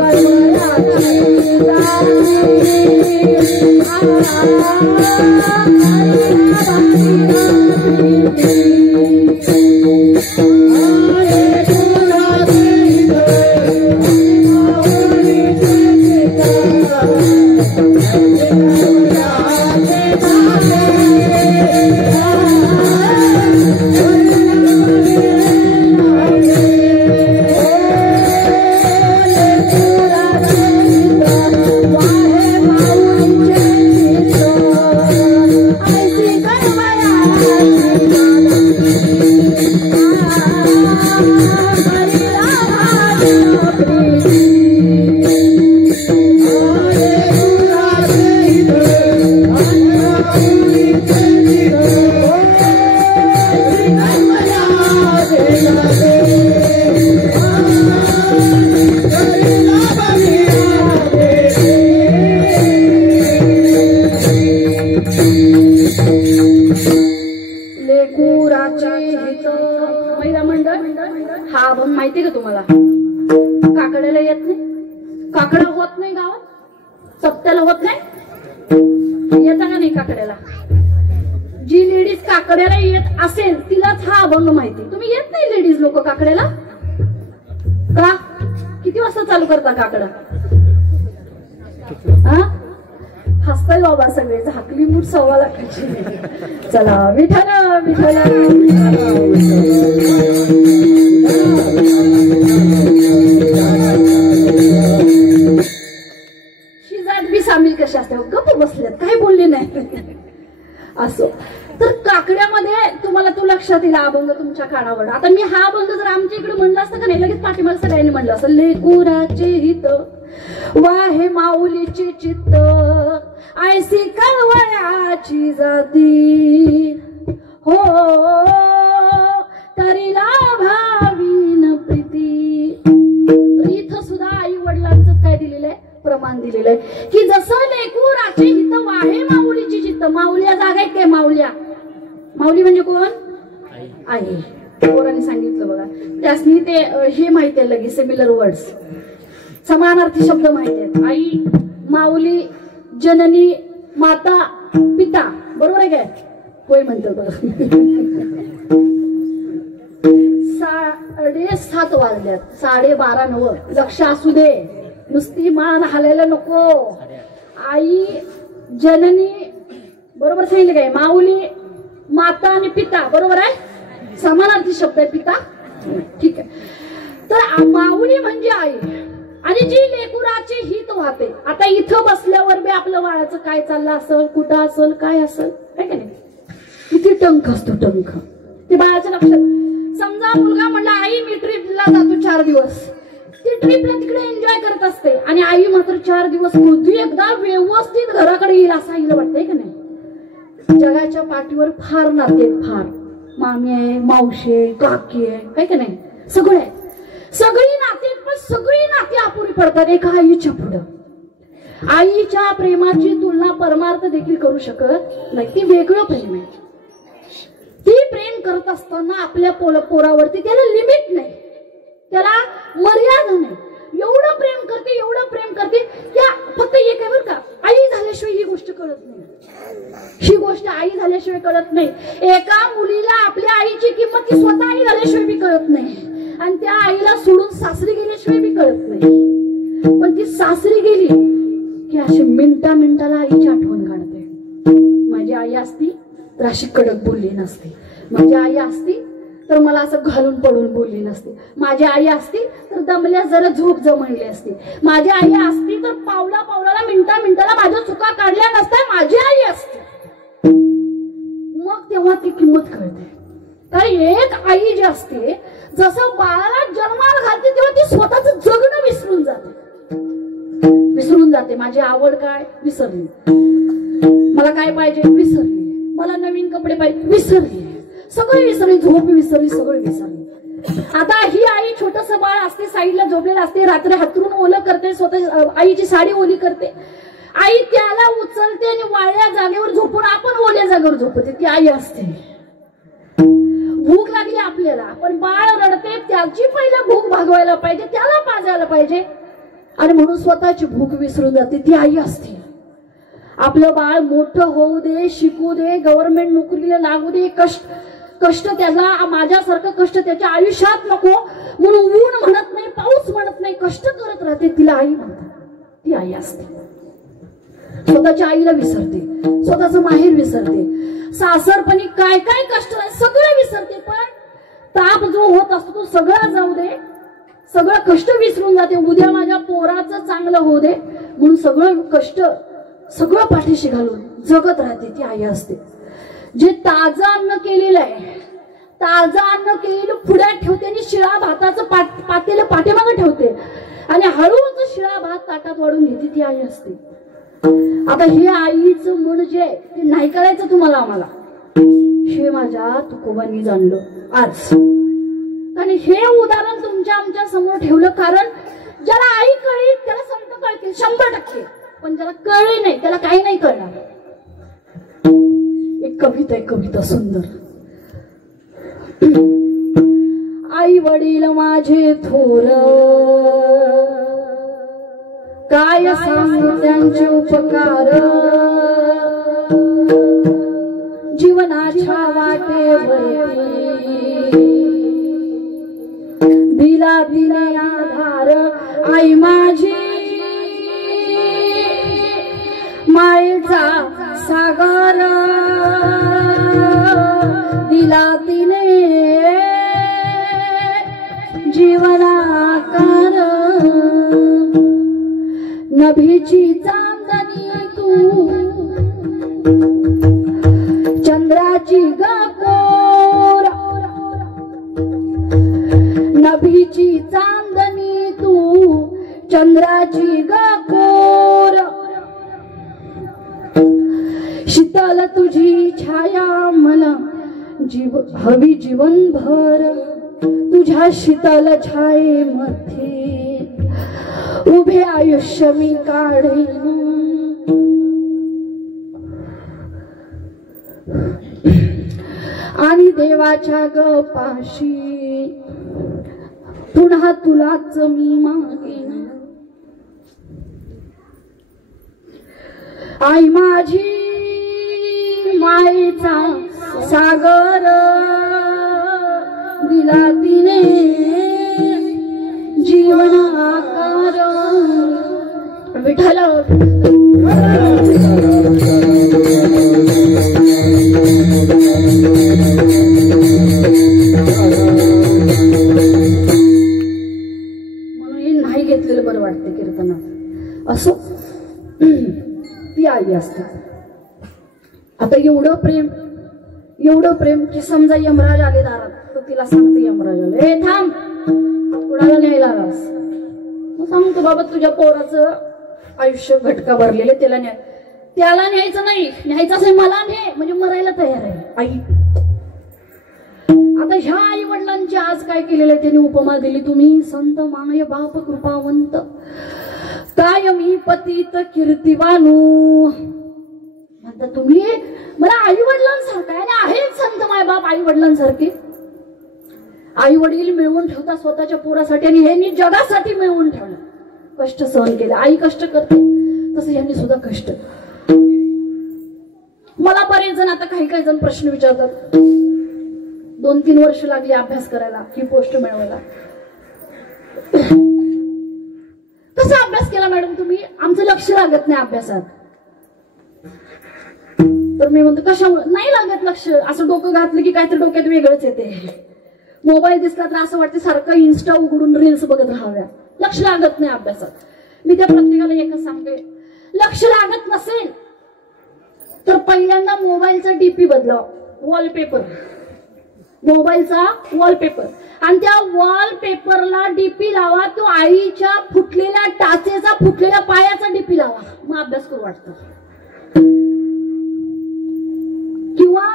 लेकुराचे हित महिला मंडळ हा अभंग माहितीये का तुम्हाला? काकड्याला येत नाही, काकडा होत नाही गावात, सप्त्याला होत नाही, येता का नाही काकड्याला? जी लेडीज काकड्याला येत असेल तिलाच हा अभंग माहिती. तुम्ही येत नाही लेडीज लोक काकड्याला का? किती वाजता चालू करता काकडा? हसताय बाबा सगळे, झाकली मूठ 1.25 लाखाची. चला विठ्ठल विठ्ठल. शिजात बी सामील कशा असते, गप्प बसल्यात, काही बोलले नाही. असो तर काकड्यामध्ये तुम्हाला तो लक्षात येईल अभंग तुमच्या कानावर. आता मी हा अभंग जर आमच्या इकडे म्हणलं असतं का नाही, लगेच पाठीमागे सगळ्यांनी म्हणलं असं, लेकुराचे हित वाहे माऊलीचे चित्त ऐसी कळवळ्याची जाती हो करीला भावीन प्रीती. इथं सुद्धा आई वडिलांचं काय दिलेलं आहे? प्रमाण दिलेलं आहे की जसं लेकुराचे हित वाहे माऊलीची चित्त. माऊल्या जागा आहेत काय? माऊल्या, माऊली म्हणजे कोण? आई. पोरांनी सांगितलं बघा, त्यासनी ते हे माहिती आहे लगेच, सिमिलर वर्ड्स, समानार्थी शब्द माहिती आहेत. आई, माऊली, जननी, माता, पिता. बरोबर आहे काय? होय म्हणतो बघा. 7:30 वाजल्यात, 12:30 लक्ष असू दे, नुसती मान हालायला नको. आई, जननी, बरोबर सांगितलं काय? माऊली, माता आणि पिता, बरोबर आहे? समानार्थी शब्द आहे पिता. ठीक आहे. तर माऊली म्हणजे आई आणि जी लेकुराचे हित वाहते. आता इथं बसल्यावर बी आपलं बाळाचं काय चाललं असेल, कुठं असेल, काय असेल, काय का नाही, किती टंक असतो, टंक ते बाळाच्या लक्षात. समजा मुलगा म्हणला आई मी ट्रिपला जातो 4 दिवस, ती ट्रिपला तिकडे एन्जॉय करत असते आणि आई मात्र 4 दिवस कधी एकदा व्यवस्थित घराकडे येईल असं आईला वाटतंय का नाही? जगाच्या पाठीवर फार नाते आहेत, फार मामी आहे, मावशी आहे, काकी आहे, काय का नाही, सगळे आहे. सगळी नाती, पण सगळी नाती अपुरी पडतात एका आईच्या पुढं. आईच्या प्रेमाची तुलना परमार्थ देखील करू शकत नाही. ती वेगळं प्रेम आहे. ती प्रेम करत असताना आपल्या पोरावरती त्याला लिमिट नाही, त्याला मर्यादा नाही. एवढं प्रेम करते, एवढं प्रेम करते. या फक्त एक आहे बरं का, आई झाल्याशिवाय ही गोष्ट कळत नाही. ही गोष्ट आई झाल्याशिवाय कळत नाही. एका मुलीला आपल्या आईची किंमत ती स्वतः आई झाल्याशिवाय बी कळत नाही आणि त्या आईला सोडून सासरी गेल्याशिवाय बी कळत नाही. पण ती सासरी गेली की अशी मिनिटाला आईची आठवण काढते. माझी आई असती तर अशी कडक बोलली नसती, माझी आई असती तर मला असं घालून पडून बोलली नसती, माझी आई असती तर दमल्या जरा झोप जमवली असती, माझी आई असती तर पावलाला मिनिटाला माझ्या चुका काढल्या नसत्या, माझी आई असते. मग तेव्हा ती किंमत कळते. कारण एक आई जी असते, जसं बाळाला जन्माला घालते तेव्हा ती स्वतःच जगणं विसरून जाते. माझी आवड काय? विसरली. मला काय पाहिजे? विसरली. मला नवीन कपडे पाहिजे? विसरली. सगळी विसरली. झोप विसरली, सगळी विसरली. आता ही आई छोटस बाळ असते, साईडला झोपलेलं असते, रात्री हातरून ओलं करते, स्वतः आईची साडी ओली करते. आई त्याला उचलते आणि वाळ्या जागेवर झोपून आपण ओल्या जागेवर झोपते. ती आई असते. भूक लागली आपल्याला, पण बाळ रडते, त्याची पहिला भूक भागवायला पाहिजे, त्याला पाजायला पाहिजे आणि म्हणून स्वतःची भूक विसरून जाते. ती आई असते. आपलं बाळ मोठं होऊ दे, शिकू दे, गव्हर्नमेंट नोकरीला लागू दे, कष्ट त्याला माझ्यासारखं कष्ट त्याच्या आयुष्यात नको म्हणून ऊन म्हणत नाही, पाऊस म्हणत नाही, कष्ट करत राहते. तिला आई म्हणतात. ती आई असते. स्वतःच्या आईला विसरते, स्वतःच माहेर विसरते, सासरपणी काय काय कष्ट सगळं विसरते. पण ताप जो होत असतो तो सगळा जाऊ दे, सगळं कष्ट विसरून जाते. उद्या माझ्या पोराचं चांगलं होऊ दे म्हणून सगळं कष्ट सगळं पाठीशी घालून जगत राहते. ती आई असते. जे ताजं अन्न केलेलं आहे, ताजं अन्न केलेलं पुढ्यात ठेवते आणि शिळा भाताचं पातेलं पाठीमागे ठेवते आणि हळूच शिळा भात ताटात वाढून घेते. ती आई असते. आता हे आईचं मन जे आहे ते नाही करायचं तुम्हाला, आम्हाला हे माझ्या तुकोबांनी जाणलं आज. आणि हे उदाहरण तुमच्या आमच्या समोर ठेवलं कारण ज्याला आई कळली त्याला संत कळतील 100%, पण ज्याला कळली नाही त्याला काही नाही कळणार. एक कविता आहे, कविता सुंदर. आई वडील माझे थोर, काय सांगू त्यांचे उपकार, जीवनाच्या वाटेवरती दिला दिला आधार. आई माझी मायेचा सागर दिला तिने जीवनाकार. नभीची चांदणी तू, चंद्राची गकोर, नभीची चांदणी तू, चंद्राची गकोर. शीतल तुझी छाया मला हवी जीवनभर, तुझ्या शीतल छायेमध्ये उभे आयुष्य मी काढेन. आणि देवाच्या गपाशी पुन्हा तुलाच मी मागेन. आई माझी मायेचा सागर दिला तिने जीवनाकार. विठ्ठल म्हणून नाही घेतलेलं बरं वाटते कीर्तनात. असो ती आई असते. आता एवढं प्रेम की समजा यमराज आले दारात तर तिला सांगते यमराजाला, हे थांब, कुणाला न्यायला आलास? मग सांगतो बाबा तुझ्या पोराचं आयुष्य घटका भरलेले, त्याला न्यायचं नाही, न्यायचं असेल मला ने, म्हणजे मरायला तयार आहे आई. आता ह्या आई वडिलांची आज काय केलेलं आहे त्यांनी उपमा दिली, तुम्ही संत माय बाप कृपावंत कायमी पतित कीर्तिवानू. म्हणता तुम्ही मला आई वडिलांसारखं आणि आहेत संत माय बाप आई वडिलांसारखे. आई वडील मिळवून ठेवता स्वतःच्या पोरासाठी आणि यांनी जगासाठी मिळवून ठेवलं, कष्ट सहन केलं. आई कष्ट करते तसं यांनी सुद्धा कष्ट. मला बरेच जण आता काही जण प्रश्न विचारतात, 2-3 वर्ष लागली अभ्यास करायला ही पोस्ट मिळवायला. कसा अभ्यास केला मॅडम तुम्ही? आमचं लक्ष लागत नाही अभ्यासात. तर मी म्हणतो कशामुळे नाही लागत लक्ष? असं डोकं घातलं की काहीतरी डोक्यात वेगळंच येते. मोबाईल दिसला तर असं वाटतं सारखं इन्स्टा उघडून रील्स बघत राहाव्या, लक्ष लागत नाही अभ्यासात. मी त्या प्रत्येकाला एकच सांगते, लक्ष लागत नसेल तर पहिल्यांदा मोबाईलचा डीपी बदलाव, वॉलपेपर, मोबाईलचा वॉलपेपर, आणि त्या वॉलपेपरला डीपी लावा तो आईच्या फुटलेल्या टाचेचा, फुटलेल्या पायाचा डीपी लावा, मग अभ्यास करू वाटतं. किंवा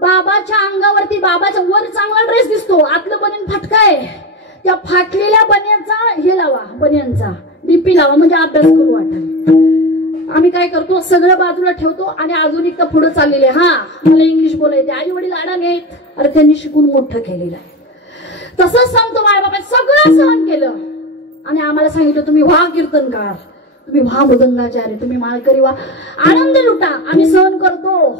बाबाच्या अंगावरती बाबाच्या वर चांगला ड्रेस दिसतो, आतलं बनियन फाटका आहे, त्या फाटलेल्या बनियनचा हे लावा, बनियनचा डीपी लावा, म्हणजे अभ्यास करू वाटेल. आम्ही काय करतो, सगळं बाजूला ठेवतो आणि अजून एक पुढे चाललेले, हा मला इंग्लिश बोलायचे, आई वडील अडाणी आहेत, अरे त्यांनी शिकून मोठं केलेलं आहे. तसंच सांगतो माय बाबा सगळं सहन केलं आणि आम्हाला सांगितलं तुम्ही व्हा कीर्तनकार, तुम्ही व्हा मृदंगाचार्य, तुम्ही माळकरी व्हा, आनंद लुटा, आम्ही सहन करतो.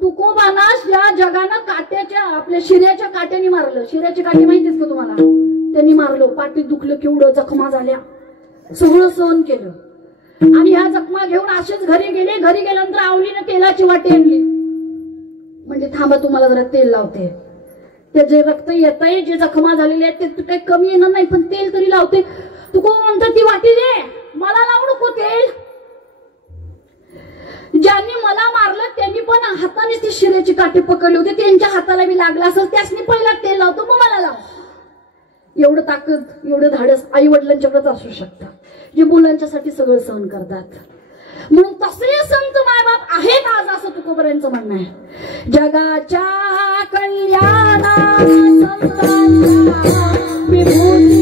तुकोबानास या जगानं काट्याच्या, आपल्या शिऱ्याच्या काट्याने मारलं. शिऱ्याची काठी माहितीच का तुम्हाला? त्यांनी मारलं, पाठीत दुखलं, केवढं जखमा झाल्या, सगळं सहन केलं. आणि ह्या जखमा घेऊन असेच घरी गेले. घरी गेल्यानंतर आवलीनं तेलाची वाटी आणली, म्हणजे थांबा तुम्हाला जरा तेल लावते, ते जे रक्त येत आहे, जे जखमा झालेले आहेत ते काही कमी येणार नाही, पण तेल तरी लावते. तू कोण म्हणतो ती वाटी दे, मला लावू नको तेल. ज्यांनी मला मारलं त्यांनी पण हाताने ती शिरेची काठी पकडली होती, त्यांच्या हाताला मी लागला असेल, त्यासनी पहिला तेल लावतो, मग मला लाव. एवढं ताकद, एवढं धाडस आई वडिलांच्याकडेच असू शकतं, जे मुलांच्यासाठी सगळं सहन करतात. म्हणून तसे संत मायबाप आहेत आज, असं तुकोबारायांचं म्हणणं आहे. जगाच्या कल्याणा संतांच्या विभूती,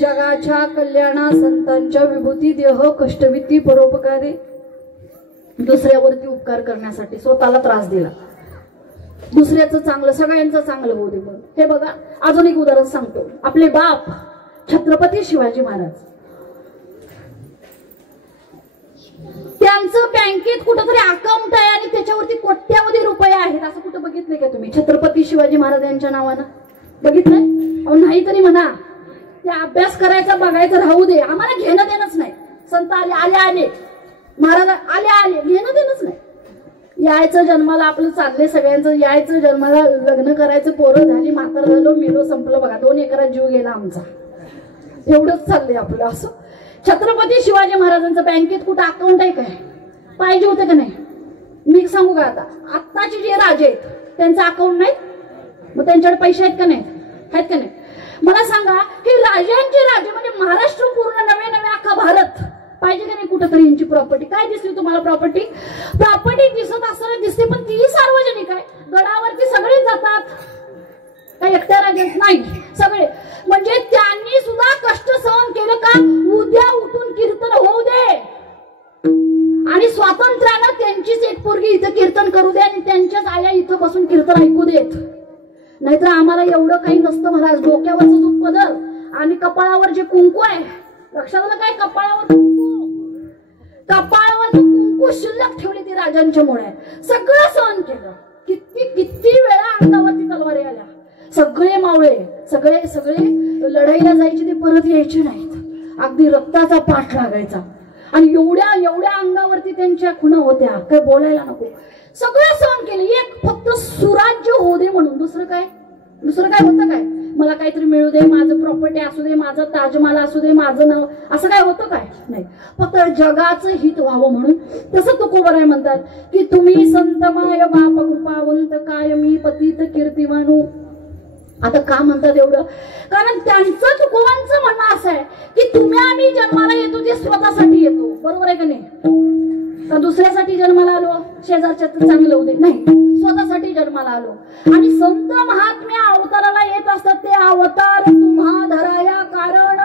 जगाच्या कल्याणा संतांच्या विभूती देह कष्टवित्ती परोपकारी दुसऱ्यावरती उपकार करण्यासाठी स्वतःला त्रास दिला. दुसऱ्याचं चांगलं सगळ्यांचं चांगलं होऊ दे म्हणून. हे बघा अजून एक उदाहरण सांगतो. आपले बाप छत्रपती शिवाजी महाराज, त्यांचं बँकेत कुठंतरी अकाउंट आहे आणि त्याच्यावरती कोट्यावधी रुपये आहेत. असं कुठं बघितलंय का तुम्ही? छत्रपती शिवाजी महाराज यांच्या नावानं बघितलंय? अहो नाही तरी म्हणा, ते अभ्यास करायचा बघायचं राहू दे, आम्हाला घेणं देणंच नाही. संत आले महाराज आले घेणं देणंच नाही. यायचं जन्माला आपलं चाललंय सगळ्यांचं, यायचं जन्माला, लग्न करायचं, पोरं झाली, म्हातार झालो, मेलो, संपलं. बघा 2 एकरात जीव गेला आमचा, एवढंच चाललंय आपलं. असं छत्रपती शिवाजी महाराजांचं बँकेत कुठं अकाउंट आहे काय? पाहिजे होतं का नाही? मी सांगू का, आत्ताचे जे राजे आहेत त्यांचं अकाउंट नाही, मग त्यांच्याकडे पैसे आहेत का नाही? आहेत का नाही? मला सांगा, हे राजांचे राजे म्हणजे महाराष्ट्र पूर्ण नवे अख्खा भारत पाहिजे का नाही कुठंतरी यांची प्रॉपर्टी? काय दिसली तुम्हाला प्रॉपर्टी? प्रॉपर्टी दिसत असताना दिसते, पण तीही सार्वजनिक आहे. गडावरती सगळे जातात, काही एकट्या राजात नाही, सगळे. म्हणजे त्यांनी सुद्धा कष्ट सहन केलं का? उद्या उठून कीर्तन होऊ दे आणि स्वातंत्र्यानं त्यांचीच एक पोरगी इथं कीर्तन करू दे आणि त्यांच्याच आया इथं बसून कीर्तन ऐकू देत. नाहीतर आम्हाला एवढं काही नसतं महाराज. डोक्यावरचं जो पदर आणि कपाळावर जे कुंकू आहे, लक्षात आलं काय? कपाळावर कुंकू शिल्लक ठेवली ती राजांच्यामुळे. सगळं सहन केलं. किती वेळा अंगावरती तलवारी आल्या. सगळे मावळे, सगळे लढाईला जायचे, ते परत यायचे नाहीत. अगदी रक्ताचा पाठ लागायचा. आणि एवढ्या अंगावरती त्यांच्या खुणा होत्या, काय बोलायला नको. सगळं सहन केलं, एक फक्त सुराज्य होऊ दे म्हणून. दुसरं काय होतं काय? मला काहीतरी मिळू दे, माझं प्रॉपर्टी असू दे, माझं ताजमहाल असू दे, माझं नाव, असं काय होतं काय? नाही, फक्त जगाचं हित व्हावं म्हणून. तसं तुकोबराय म्हणतात की तुम्ही संतमाय बाप कृपावंत काय मी पतित कीर्तिमानू. आता का म्हणतात एवढं? कारण त्यांचं तुकोबांचं म्हणणं असं आहे की तुम्ही आम्ही जन्माला येतो ते स्वतःसाठी येतो. बरोबर आहे का नाही? का दुसऱ्यासाठी जन्माला आलो, शेजारच्या चांगलं होते? नाही, स्वतःसाठी जन्माला आलो. आणि संत महात्म्या अवताराला येत असतात. ते अवतार तुम्हा धराया कारण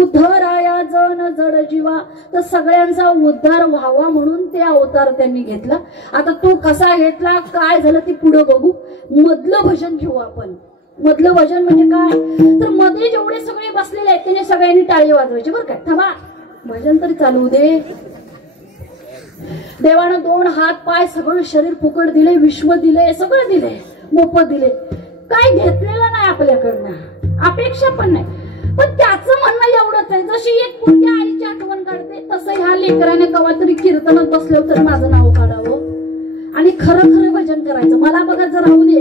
उद्धराया जन जड जीवा. तर सगळ्यांचा उद्धार व्हावा म्हणून ते अवतार त्यांनी घेतला. आता तो कसा घेतला, काय झालं ते पुढे बघू. मधलं भजन घेऊ आपण. मधलं भजन म्हणजे काय? तर मध्ये जेवढे सगळे बसलेले आहेत त्याने सगळ्यांनी टाळी वाजवायची. बरं काय? थांबा, भजन तरी चालू दे. देवानं 2 हात पाय सगळं शरीर फुकट दिले, विश्व दिले, सगळं दिले, मोफत दिले. काय घेतलेलं नाही आपल्याकडनं, अपेक्षा पण नाही. पण त्याचं म्हणणं एवढंच आहे, जशी एक मुलगी आईची आठवण काढते तसं ह्या लेकराने कवा तरी कीर्तनात बसल्यावर तर माझं नाव काढावं आणि खरं भजन करायचं. मला बघा जर राहू दे,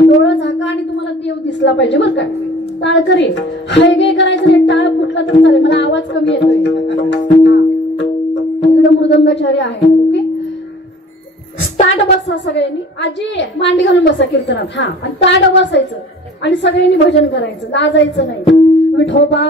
डोळं झाका आणि तुम्हाला देव दिसला पाहिजे. बरं का? टाळकरी हायगे करायचं नाही, टाळ फुटला तर चालेल, मला आवाज कमी येतोय. इकडे मृदंगाचार्य आहेत. ओके, स्टार्ट बसा सगळ्यांनी. आजी मांडी घालून बसा कीर्तनात. हा, आणि ताट बसायचं आणि सगळ्यांनी भजन करायचं, लाजायचं नाही. विठोबा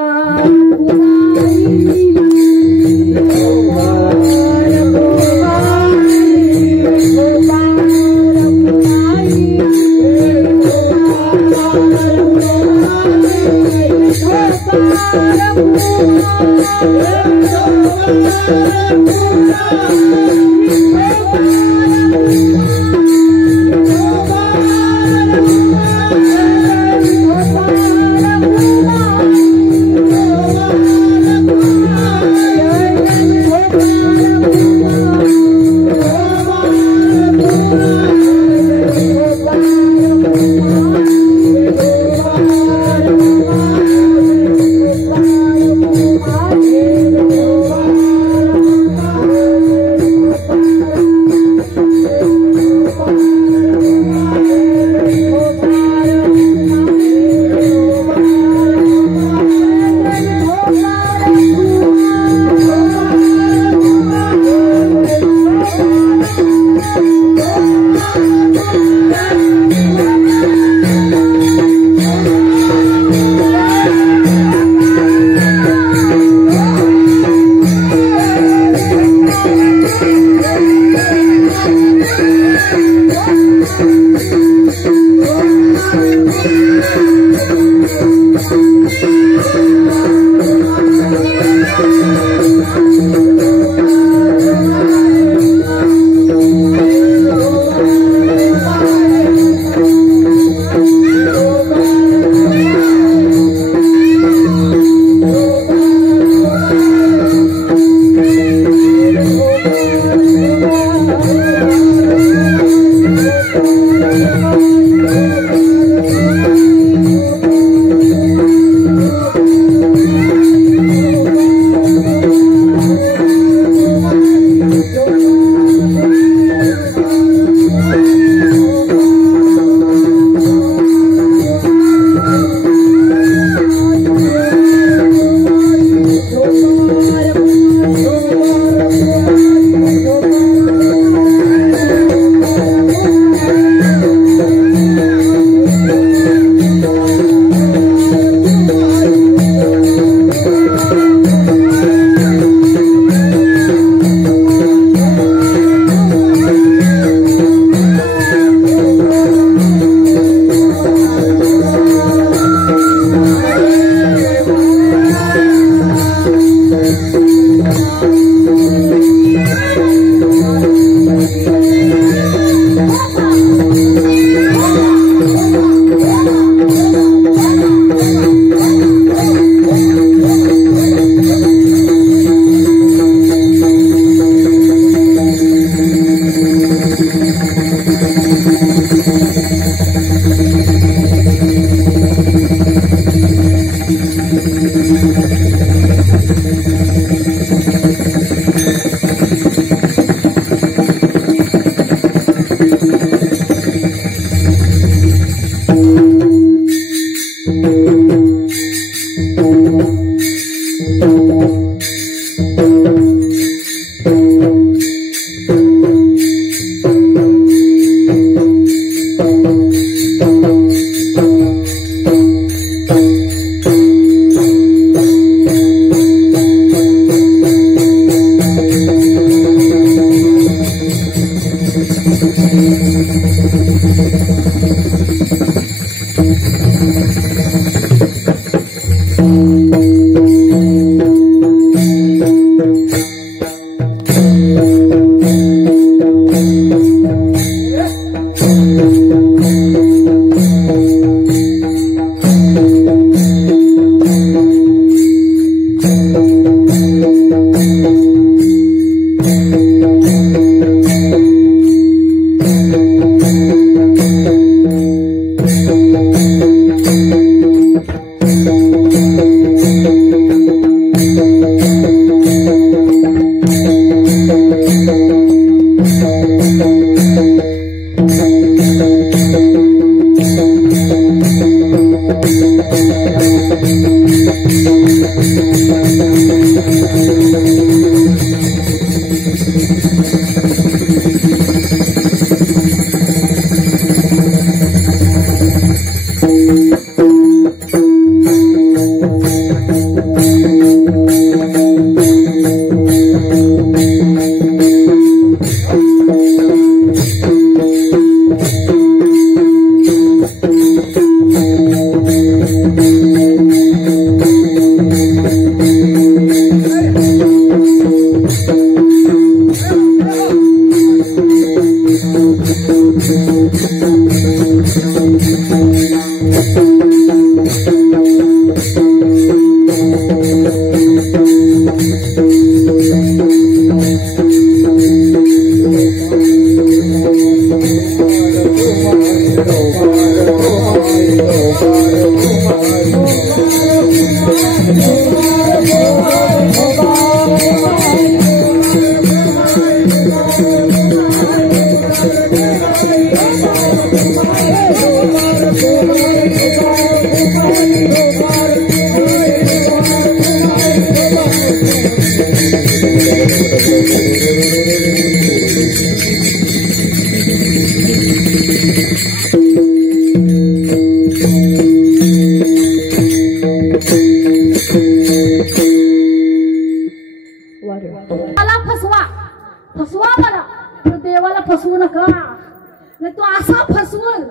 नाही तो असा फसवल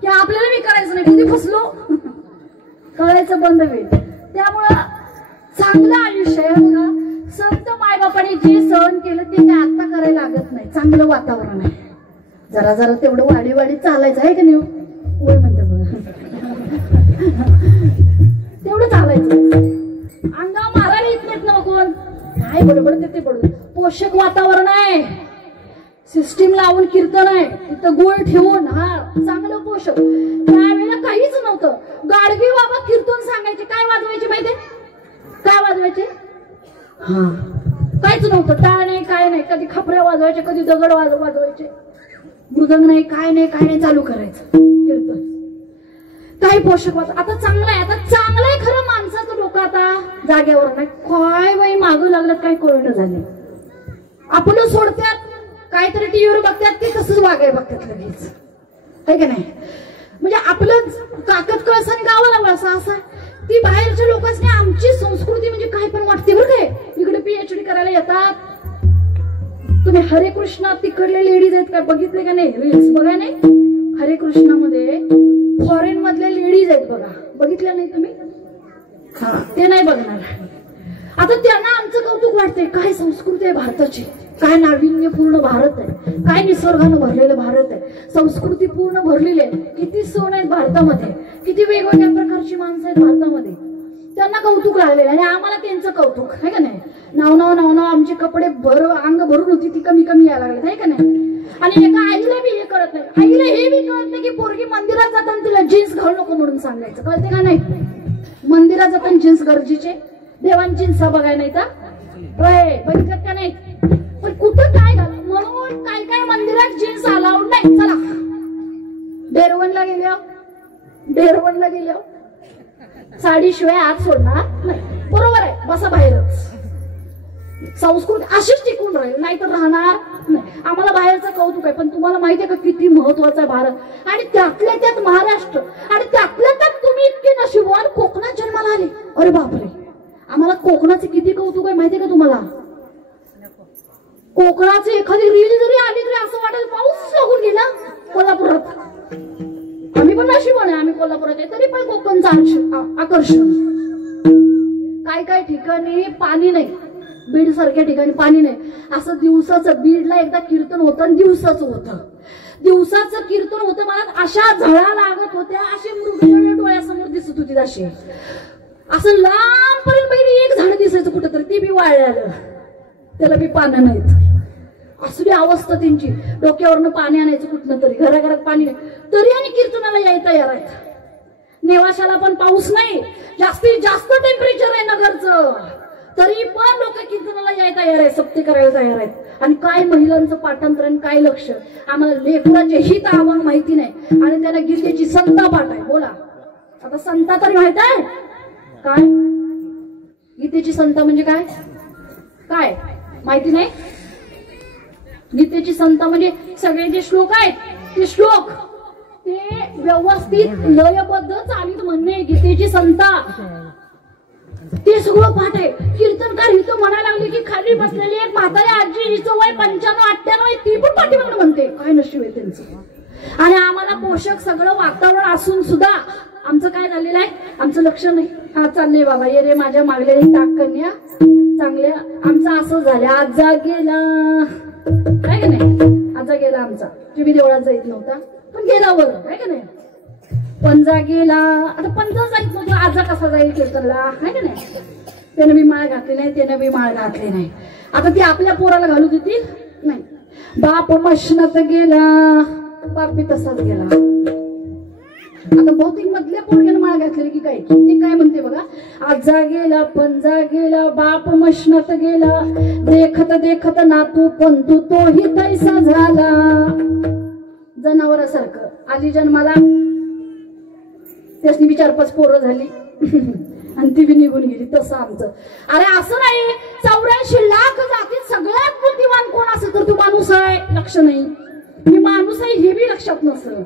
की आपल्याला बी करायचं नाही. कधी फसलो कळायचं बंद होईल. त्यामुळं चांगलं आयुष्य आहे बघा. संत मायबापाने जे सहन केलं ते काय आता करायला लागत नाही. चांगलं वातावरण आहे. जरा जरा तेवढं वाडी चालायचं आहे का नाही. होय म्हणते बघा तेवढं चालायचं. अंगा मारायला येत नाहीत ना कोण. काय बडबड ते बडबड. पोषक वातावरण आहे. सिस्टीम लावून कीर्तन आहे. तिथं गुळ ठेवून हा चांगलं पोषक. त्यावेळेला काहीच नव्हतं. गाडगे बाबा कीर्तन सांगायचे. काय वाजवायचे माहितीये. काय वाजवायचे. हा काहीच नव्हतं. टाळ नाही काय नाही. कधी खपऱ्या वाजवायचे कधी दगड वाजवायचे. मृदंग नाही काय नाही चालू करायचं कीर्तन. काही पोषक वाटत. आता चांगलं आहे. आता चांगलं आहे खरं. माणसाचं डोकं आता जाग्यावर नाही. काय बाई मागं लागलं काय कळणं झाले. आपलं सोडत्यात काहीतरी टीव्हीवर बघतात ते तसंच वागाय बघतात लगेच आहे का नाही. म्हणजे आपलं काकत कळस आणि गावाला वळसा असा. ती बाहेरच्या लोकांनी आमची संस्कृती म्हणजे काय पण वाटते बरं काय. इकडे PhD करायला येतात. तुम्ही हरे कृष्णा तिकडले लेडीज आहेत काय बघितले का नाही. रील्स बघा नाही. हरे कृष्णामध्ये फॉरेन मधले लेडीज आहेत बघा. बघितल्या नाही तुम्ही. हा ते नाही बघणार. आता त्यांना आमचं कौतुक वाटतंय. काय संस्कृती आहे भारताची. काय नाविन्यपूर्ण भारत आहे. काय निसर्गानं भरलेलं भारत आहे. संस्कृती पूर्ण भरलेली आहे. किती सण आहेत भारतामध्ये. किती वेगवेगळ्या प्रकारची माणसं आहेत भारतामध्ये. त्यांना कौतुक लागलेलं आणि आम्हाला त्यांचं कौतुक आहे का नाही. नाव आमचे कपडे अंग भरून होती ती कमी यायला लागले आहे का नाही. आणि एका आईला बी हे कळत नाही. आईला हे बी कळत नाही की पोरगी मंदिरात जाताना तिला जीन्स घालू नको म्हणून सांगायचं. कळते का नाही. मंदिरात जाताना जीन्स गरजेचे. देवांची जीन्स बघाय नाही का. बघितलं का नाही. पण कुठं काय घाल म्हणून काय मंदिरात जीन्स अलाउड नाही. चला डेरवणला गेल्या साडीशिवाय आत सोडणार नाही. बरोबर आहे. बसा बाहेरच. संस्कृती अशीच टिकून राहील नाही तर राहणार नाही. आम्हाला बाहेरचं कौतुक आहे. पण तुम्हाला माहिती आहे का किती महत्वाचा आहे भारत. आणि त्यातल्या त्यात महाराष्ट्र. आणि त्यातल्या त्यात तुम्ही इतके नशीबवान कोकणात जन्माला आले. अरे बापरे. आम्हाला कोकणाचे किती कौतुक आहे माहितीये का तुम्हाला. कोकणाची एखादी रील जरी आली तरी असं वाटेल पाऊस लागून गेला कोल्हापुरात. आम्ही पण नशिबाने आम्ही कोल्हापुरात आहे तरी पण कोकणचं आकर्षण. काय ठिकाणी पाणी नाही. बीड सारख्या ठिकाणी पाणी नाही. असं दिवसाचं बीडला एकदा कीर्तन होतं आणि दिवसाचं कीर्तन होतं. मला अशा झळा लागत होत्या. असे मृगजळ डोळ्यासमोर दिसत होती. अशी असं लांबपर्यंत पहिली एक झाड दिसायचं कुठंतरी. ती बी वाळलं. त्याला बी पानं नाहीत. असली अवस्था त्यांची. डोक्यावरनं पाणी आणायचं कुठनं तरी. घराघरात पाणी नाही तरी आणि कीर्तनाला यायला तयार आहेत. नेवाशाला पण पाऊस नाही. जास्तीत जास्त टेम्परेचर आहे नगरचं तरी पण लोक कीर्तनाला यायला तयार आहे. सक्ती करायला तयार आहेत. आणि काय महिलांचं पाठांतरण काय लक्ष. आम्हाला लेकरांचे हित आम्हाला माहिती नाही आणि त्यांना गीतेची संता पाठ आहे. बोला आता संता तरी माहित आहे काय. गीतेची संता म्हणजे काय काय माहिती नाही. गीतेची संता म्हणजे सगळे जे श्लोक आहेत ते श्लोक ते व्यवस्थित लयबद्ध चालीत म्हणणे गीतेची संता. ते सगळं पाठ आहे. कीर्तनकार हिथं म्हणायला लागले की खाली बसलेली एक म्हातारी आजी हिचं वय 95-98 आहे ती पण पाठीमागणं म्हणते. काय नशीब आहे त्यांचं. आणि आम्हाला पोषक सगळं वातावरण असून सुद्धा आमचं काय झालेलं आहे. आमचं लक्ष नाही. हा चाललंय बाबा ये रे माझ्या मागल्या टाक कन्या चांगल्या. आमचं असं झालं. आजा गेला काय का नाही. आजा गेला आमचा. टीव्ही देवळात जायत नव्हता पण गेला वर काय का नाही. पंजा गेला. आता पंजा जायत नव्हतं. आजा कसा जाईल कीर्तनला काय का नाही. त्यानं बी माळ घातली नाही. त्यानं बी माळ घातली नाही. आता ती आपल्या पोराला घालू देतील नाही. बाप मशनात गेला. बाप बी तसाच गेला. आता बहुतेक मधल्या पोरग्यानं माळ घातलेली की काय ते काय म्हणते बघा. आजा गेला पंजा गेला बाप मशनात गेला. देखत नातू पंतू तोही तैसा झाला. जनावरासारखं आली जन्माला. त्यासनी बी 4-5 पोरं झाली आणि ती बी निघून गेली. तसं आमचं. अरे असं नाही. 84 लाख जातीत सगळ्यात बुद्धिमान कोण असेल तर तू माणूस आहे. लक्ष नाही. मी माणूस आहे हे बी लक्षात नसतं.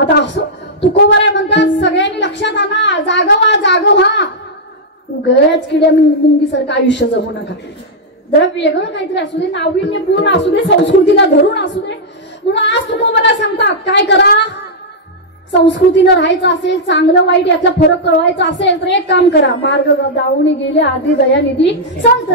आता असं तुकोबर आहे म्हणतात. सगळ्यांनी लक्षात आणा. जागव व्हा. उगाच किड्या मुंगीसारखं आयुष्य जगू नका. जरा वेगळं काहीतरी असू दे. नाविन्यपूर्ण असू दे. संस्कृतीला धरून असू दे. म्हणून काय करा, संस्कृतीनं राहायचं असेल, चांगलं वाईट यातला फरक कळवायचा असेल तर एक काम करा, मार्ग दावणी गेले आधी दयानिधी संत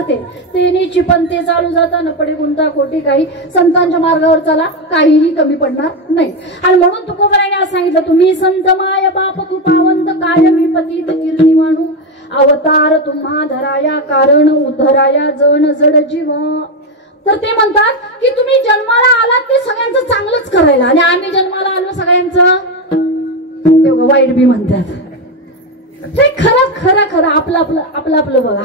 तेने चिपंते चालू जाता न पडे गुंता कोटी काही. संतांच्या मार्गावर चला, काहीही कमी पडणार नाही. आणि म्हणून तुकोबराने असं सांगितलं, तुम्ही संत माय बाप कृपावंत कायमी पतित कीर्तिवाणू अवतार तुम्हा धराया कारण उद्धराया जन जड जीव. तर ते म्हणतात की तुम्ही जन्माला आलात ते सगळ्यांचं चांगलंच करायला, आणि आम्ही जन्माला आलो सगळ्यांचं तेव्हा वाईट बी म्हणतात. ते खरं खरं खरं आपलं आपलं आपलं आपलं बघा.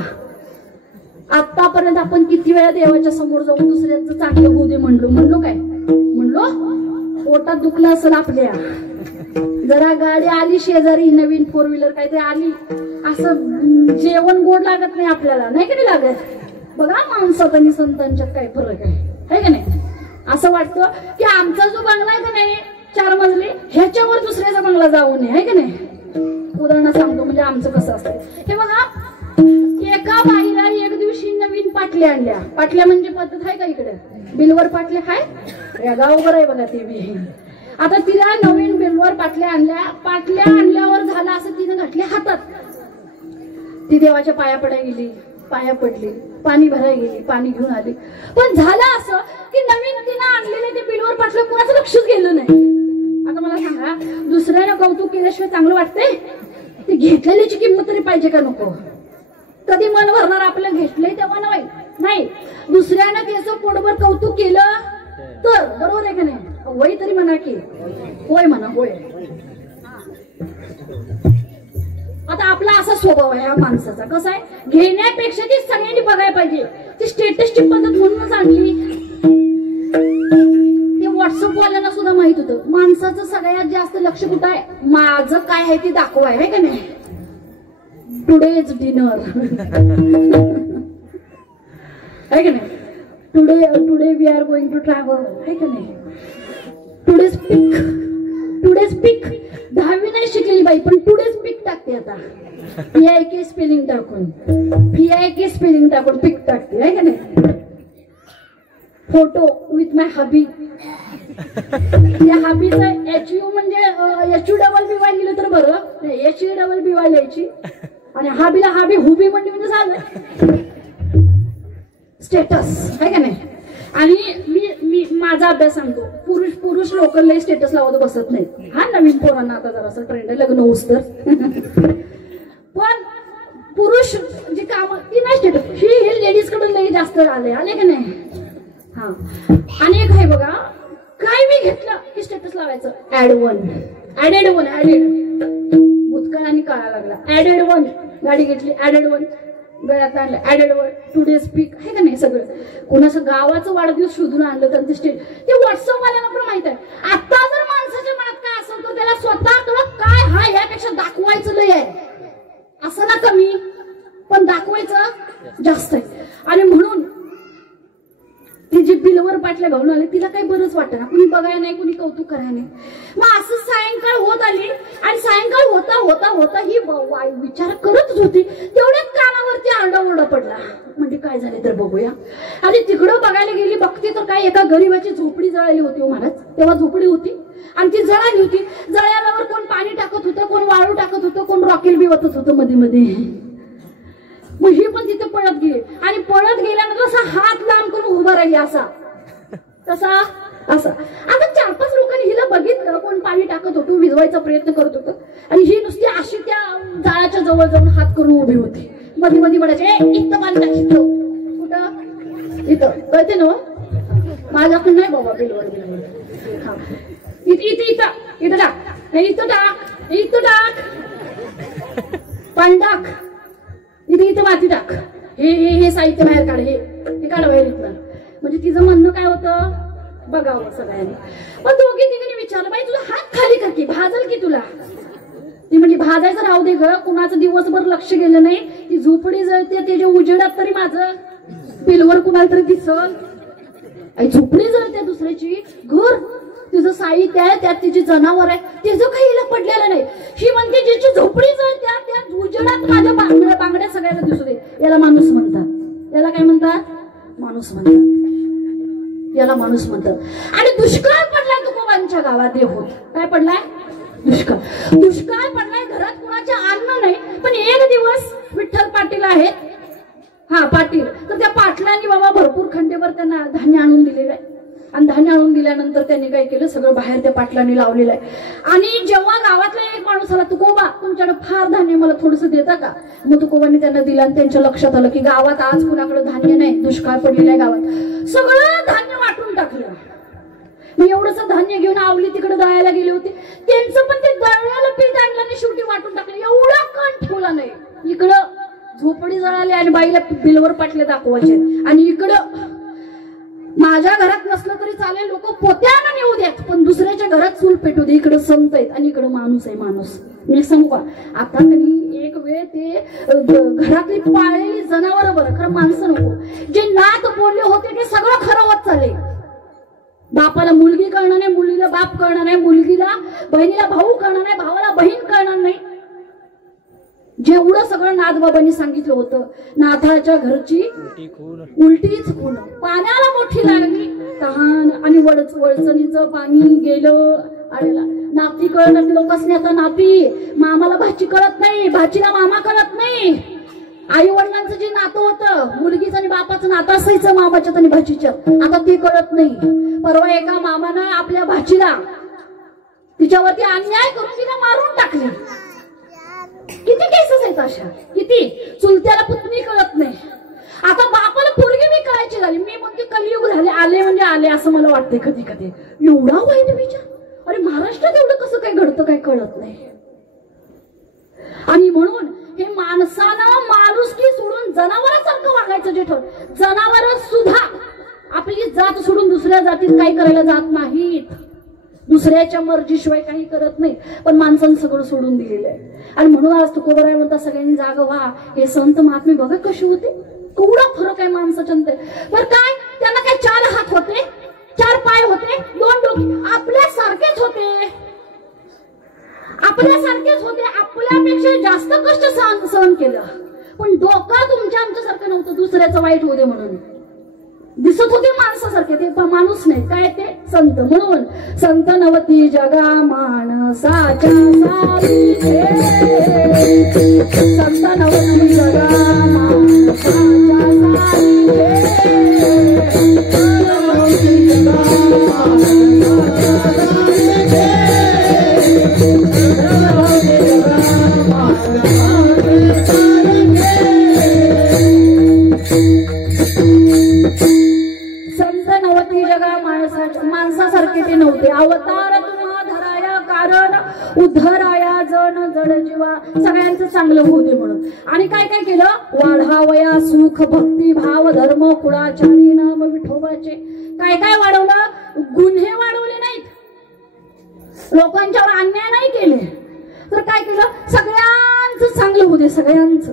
आतापर्यंत आपण किती वेळा देवाच्या समोर जाऊन दुसऱ्याचं चांगलं होऊ दे म्हणलो काय म्हणलो, पोटात दुखलं असेल आपल्या, जरा गाडी आली शेजारी नवीन 4 व्हीलर काहीतरी आली, असं जेवण गोड लागत नाही आपल्याला, नाही कधी लागत. बघा माणसात आणि संतांच्यात काय फरक आहे का नाही. असं वाटतं की आमचा जो बंगला आहे का नाही 4 मजली, ह्याच्यावर दुसऱ्याचा बंगला जाऊ नये, आहे का नाही. उदाहरण सांगतो म्हणजे आमचं कसं असतं हे बघा. एका बाईला एक दिवशी नवीन पाटल्या आणल्या. पाटल्या म्हणजे पद्धत आहे का इकडे, बिलवर पाटल्या काय या गावभर आहे बघा ते बी. आता तिला नवीन बिलवर पाटल्या आणल्या. पाटल्या आणल्यावर झालं असं तिने घातल्या हातात. ती देवाच्या पाया पडायला गेली, पाया पडली, पाणी भरायला गेली, पाणी घेऊन आली. पण झालं असं की नवीन तिनं आणलेले ते बिलवर पाटलं कुणाचं लक्षच गेलं नाही. आता मला सांगा, दुसऱ्यानं कौतुक केल्याशिवाय चांगलं वाटतंय? ते घेतलेल्याची किंमत तरी पाहिजे का नको? कधी मन भरणार आपलं घेतलंय तेव्हा नाही. दुसऱ्यानं त्याचं पोटभर कौतुक केलं तर बरोबर आहे का नाही. वय तरी म्हणा की होय म्हणा होय. आता आपला असा स्वभाव आहे या माणसाचा. कसा आहे, घेण्यापेक्षा ती सगळ्यांनी बघायला पाहिजे. ती स्टेटसची पद्धत म्हणूनच आणली. ते व्हॉट्सअप वाल्यांना सुद्धा माहित होतं माणसाचं सगळ्यात जास्त लक्ष कुठं आहे, माझं काय आहे ते दाखवाय, आहे का नाही. टुडेज डिनर आहे का नाही. Today we are going to travel, आहे का नाही. टुडे स्पीक 10वी नाही शिकलेली बाई पण टुडे स्पीक टाकते. आता PIK स्पेलिंग टाकून पिक टाकते, आहे का नाही. फोटो विथ माय हबी, या हबीचं HU म्हणजे HUBY लिहिलं तर बरं, HUBY लिहायची. आणि हबीला हबी हुबी म्हणजे झालं स्टेटस, आहे का नाही. आणि मी माझा अभ्यास सांगतो, पुरुष लोक लय स्टेटस लावत बसत नाहीत. हा नवीन पोरांना आता जरासं ट्रेंड आहे, लग्न होऊस तर. पण पुरुष जी काम ती नाही स्टेटस, ही लेडीज कडे लय जास्त आले का नाही. हा आणि एक आहे बघा, काय मी घेतलं की स्टेटस लावायचं. ऍडेड वन भूतकाळ आणि काळा लागला. ऍडेड 1 गाडी घेतली, ऍडेड 1 गळ्यात आणलं, ऍडेड 1 टुडे स्पीक, आहे का नाही. सगळं कोणाचं गावाचं वाढदिवस शोधून आणलं तर ते व्हॉट्सअप वाल्यांना पण माहित आहे. आता जर माणसाच्या मनात काय असेल तर त्याला स्वतःकडं काय हा यापेक्षा दाखवायचं लय आहे. असं ना कमी, पण दाखवायचं जास्त आहे. आणि म्हणून ती जी बिलवर पाटल्या घालून आली तिला काही बरंच वाटत ना, कुणी बघाय नाही, कुणी कौतुक करायला नाही. मग असं सायंकाळ होत आली आणि सायंकाळ होता होता होता ही विचार करतच होती. तेवढ्यात कानावरती आरडाओरडा पडला. म्हणजे काय झाले तर बघूया. आणि तिकडं बघायला गेली, बघते तर काय एका गरीबाची झोपडी जळाली होती. महाराज तेव्हा झोपडी होती आणि ती जळाली होती. जळाल्यावर कोण पाणी टाकत होतं, कोण वाळू टाकत होतं, कोण रॉकेल बी वतत होतं मध्ये मध्ये. मग ही पण तिथे पळत गेली आणि पळत गेल्यानंतर असा हात लांब करून उभा राहिली, असा तसा असा. आता 4-5 लोकांनी हिला बघितलं, कोण पाणी टाकत होतं, विझवायचा प्रयत्न करत होतं आणि ही नुसती अशी त्या जाळ्याच्या जवळ जाऊन हात करून उभी होती. मध्ये मध्ये म्हणायचे, इथं पाणी टाक, कुठं इथं कळते ना माझ्याकडून नाही बाबा बिलवर. हा इथं टाक, इथं टाक पाणी टाक, इथं माती टाक, हे साहित्य बाहेर काढ, हे काढ बाहेर इथलं. म्हणजे तिचं म्हणणं काय होतं बघावं सगळ्यांनी. पण दोघी तिघीने विचारलं, बाई तुला हात खाली कर की, भाजल की तुला. ती म्हणजे भाजायचं राहू दे ग, कुणाचं दिवसभर लक्ष गेलं नाही. ती झोपडी जळते त्याच्या उजेडात तरी माझं बिलवर कुणाला तरी दिसल. झोपडी जळते दुसऱ्याची, घर तिचं साहित्य आहे, त्यात तिची जनावर आहे, तिचं काही हिला पडलेलं नाही. ही म्हणते जिची झोपडी जळते त्या उजेडात माझ्या बांगड्या सगळ्याला दिसू दे. याला माणूस म्हणतात. याला काय म्हणतात? माणूस म्हणतात. याला माणूस म्हणतात. आणि दुष्काळ पडला तुकोबांच्या गावात होत. काय पडलाय? दुष्काळ. दुष्काळ पडलाय, घरात कुणाचे अन्न नाही. पण एक दिवस विठ्ठल पाटील आहेत, हा पाटील, तर त्या पाटलांनी बाबा भरपूर खंडेवर त्यांना धान्य आणून दिलेलं आहे. आणि धान्य आणून दिल्यानंतर त्यांनी काय केलं, सगळं बाहेर त्या पाटलांनी लावलेलं आहे. आणि जेव्हा गावातला एक माणूस आला, तुकोबा तुमच्याकडे फार धान्य, मला थोडस देता का? मग तुकोबांनी त्यांना दिलं आणि त्यांच्या लक्षात आलं की गावात आज कुणाकडे धान्य नाही, दुष्काळ पडलेला आहे गावात. सगळं धान्य वाटून टाकलं. मी एवढंच धान्य घेऊन आवली तिकडे दळायला गेले होते, त्यांचं पण ते दळण्याला पीठ आणलं आणि शेवटी वाटून टाकलं. एवढा कण ठेवला नाही. इकडं झोपडी जळाली आणि बाईला बिलवर पाटले दाखवायचे, आणि इकडं माझ्या घरात नसलं तरी चालेल, लोक पोत्यानं नेऊ देत, पण दुसऱ्याच्या घरात चूल पेटू दे. इकडे संत आहेत आणि इकडे माणूस आहे. माणूस मी सांगू का, आता तरी एक वेळ ते घरातली पाळलेली जनावर बरं, खरं माणसं नको. जे नात बोलले होते ते सगळं खरं होत चालले. बापाला मुलगी कळणार नाही, मुलीला बाप कळणार नाही, मुलगीला बहिणीला भाऊ कळणार नाही, भावाला बहीण कळणार नाही. जेवढं सगळं नाथबाबांनी सांगितलं होतं, नाथाच्या घरची उलटीच खून, पाण्याला मोठी लागली तहान, आणि वळचणीचं पाणी गेलं आळ्याला. नाती कळत लोकांनी, आता नाती मामाला भाची कळत नाही, भाचीला मामा कळत नाही. आई वडिलांचं जे नातं होतं, मुलगीचं आणि बापाचं नातं असायचं मामाच्यात आणि भाचीच्या, आता ते कळत नाही. परवा एका मामानं आपल्या भाचीला तिच्यावरती अन्याय करून तिला मारून टाकले. किती केसेस आहेत अशा, किती. चुलत्याला पुतणी कळत नाही. आता बापाला पोरगी बी कळायची झाली. मी म्हणते कलियुग झाले, आले म्हणजे आले असं मला वाटते कधी कधी. एवढा वाईट विचार. अरे महाराष्ट्रात एवढं कसं काय घडतं काय कळत नाही. आणि म्हणून हे माणसानं माणुसकी सोडून जनावरांसारखं वागायचं जे ठरवलं. जनावर सुद्धा आपली जात सोडून दुसऱ्या जातीत काही करायला जात नाहीत, दुसऱ्याच्या मर्जीशिवाय काही करत नाही. पण माणसानं सगळं सोडून दिलेलं आहे. आणि म्हणून आज तुकोबराय म्हणता सगळ्यांनी जागा व्हा. हे संत महात्मे बघा कसे होते, केवढा फरक आहे माणसाच्या. बरं काय, त्यांना काय 4 हात होते, 4 पाय होते, 2 डोके, आपल्यासारखेच होते, आपल्यासारखेच होते. आपल्यापेक्षा जास्त कष्ट सहन केलं, पण डोकं तुमच्या आमच्यासारखं नव्हतं दुसऱ्याचं वाईट होते म्हणून. दिसत होते माणसासारखे, ते माणूस नाही. काय ते संत. म्हणून संत नवती जगा माणसाच्या सारीचे, संत नवती जगा माणसाच्या सारीचे, नवती जगा माणसासारखे ते नव्हते. अवतार तुम्हा धराया कारण उद्धराया जन जड जीवा, सगळ्यांचं चांगलं होऊ दे म्हणून. आणि काय काय केलं, वाढावया सुख भक्ती भाव धर्म कुळाचारी नाम विठोबाचे. काय काय वाढवलं, गुन्हे वाढवले नाहीत, लोकांच्यावर अन्याय नाही केले, तर काय केलं, सगळ्यांचं चांगलं होऊ दे, सगळ्यांचं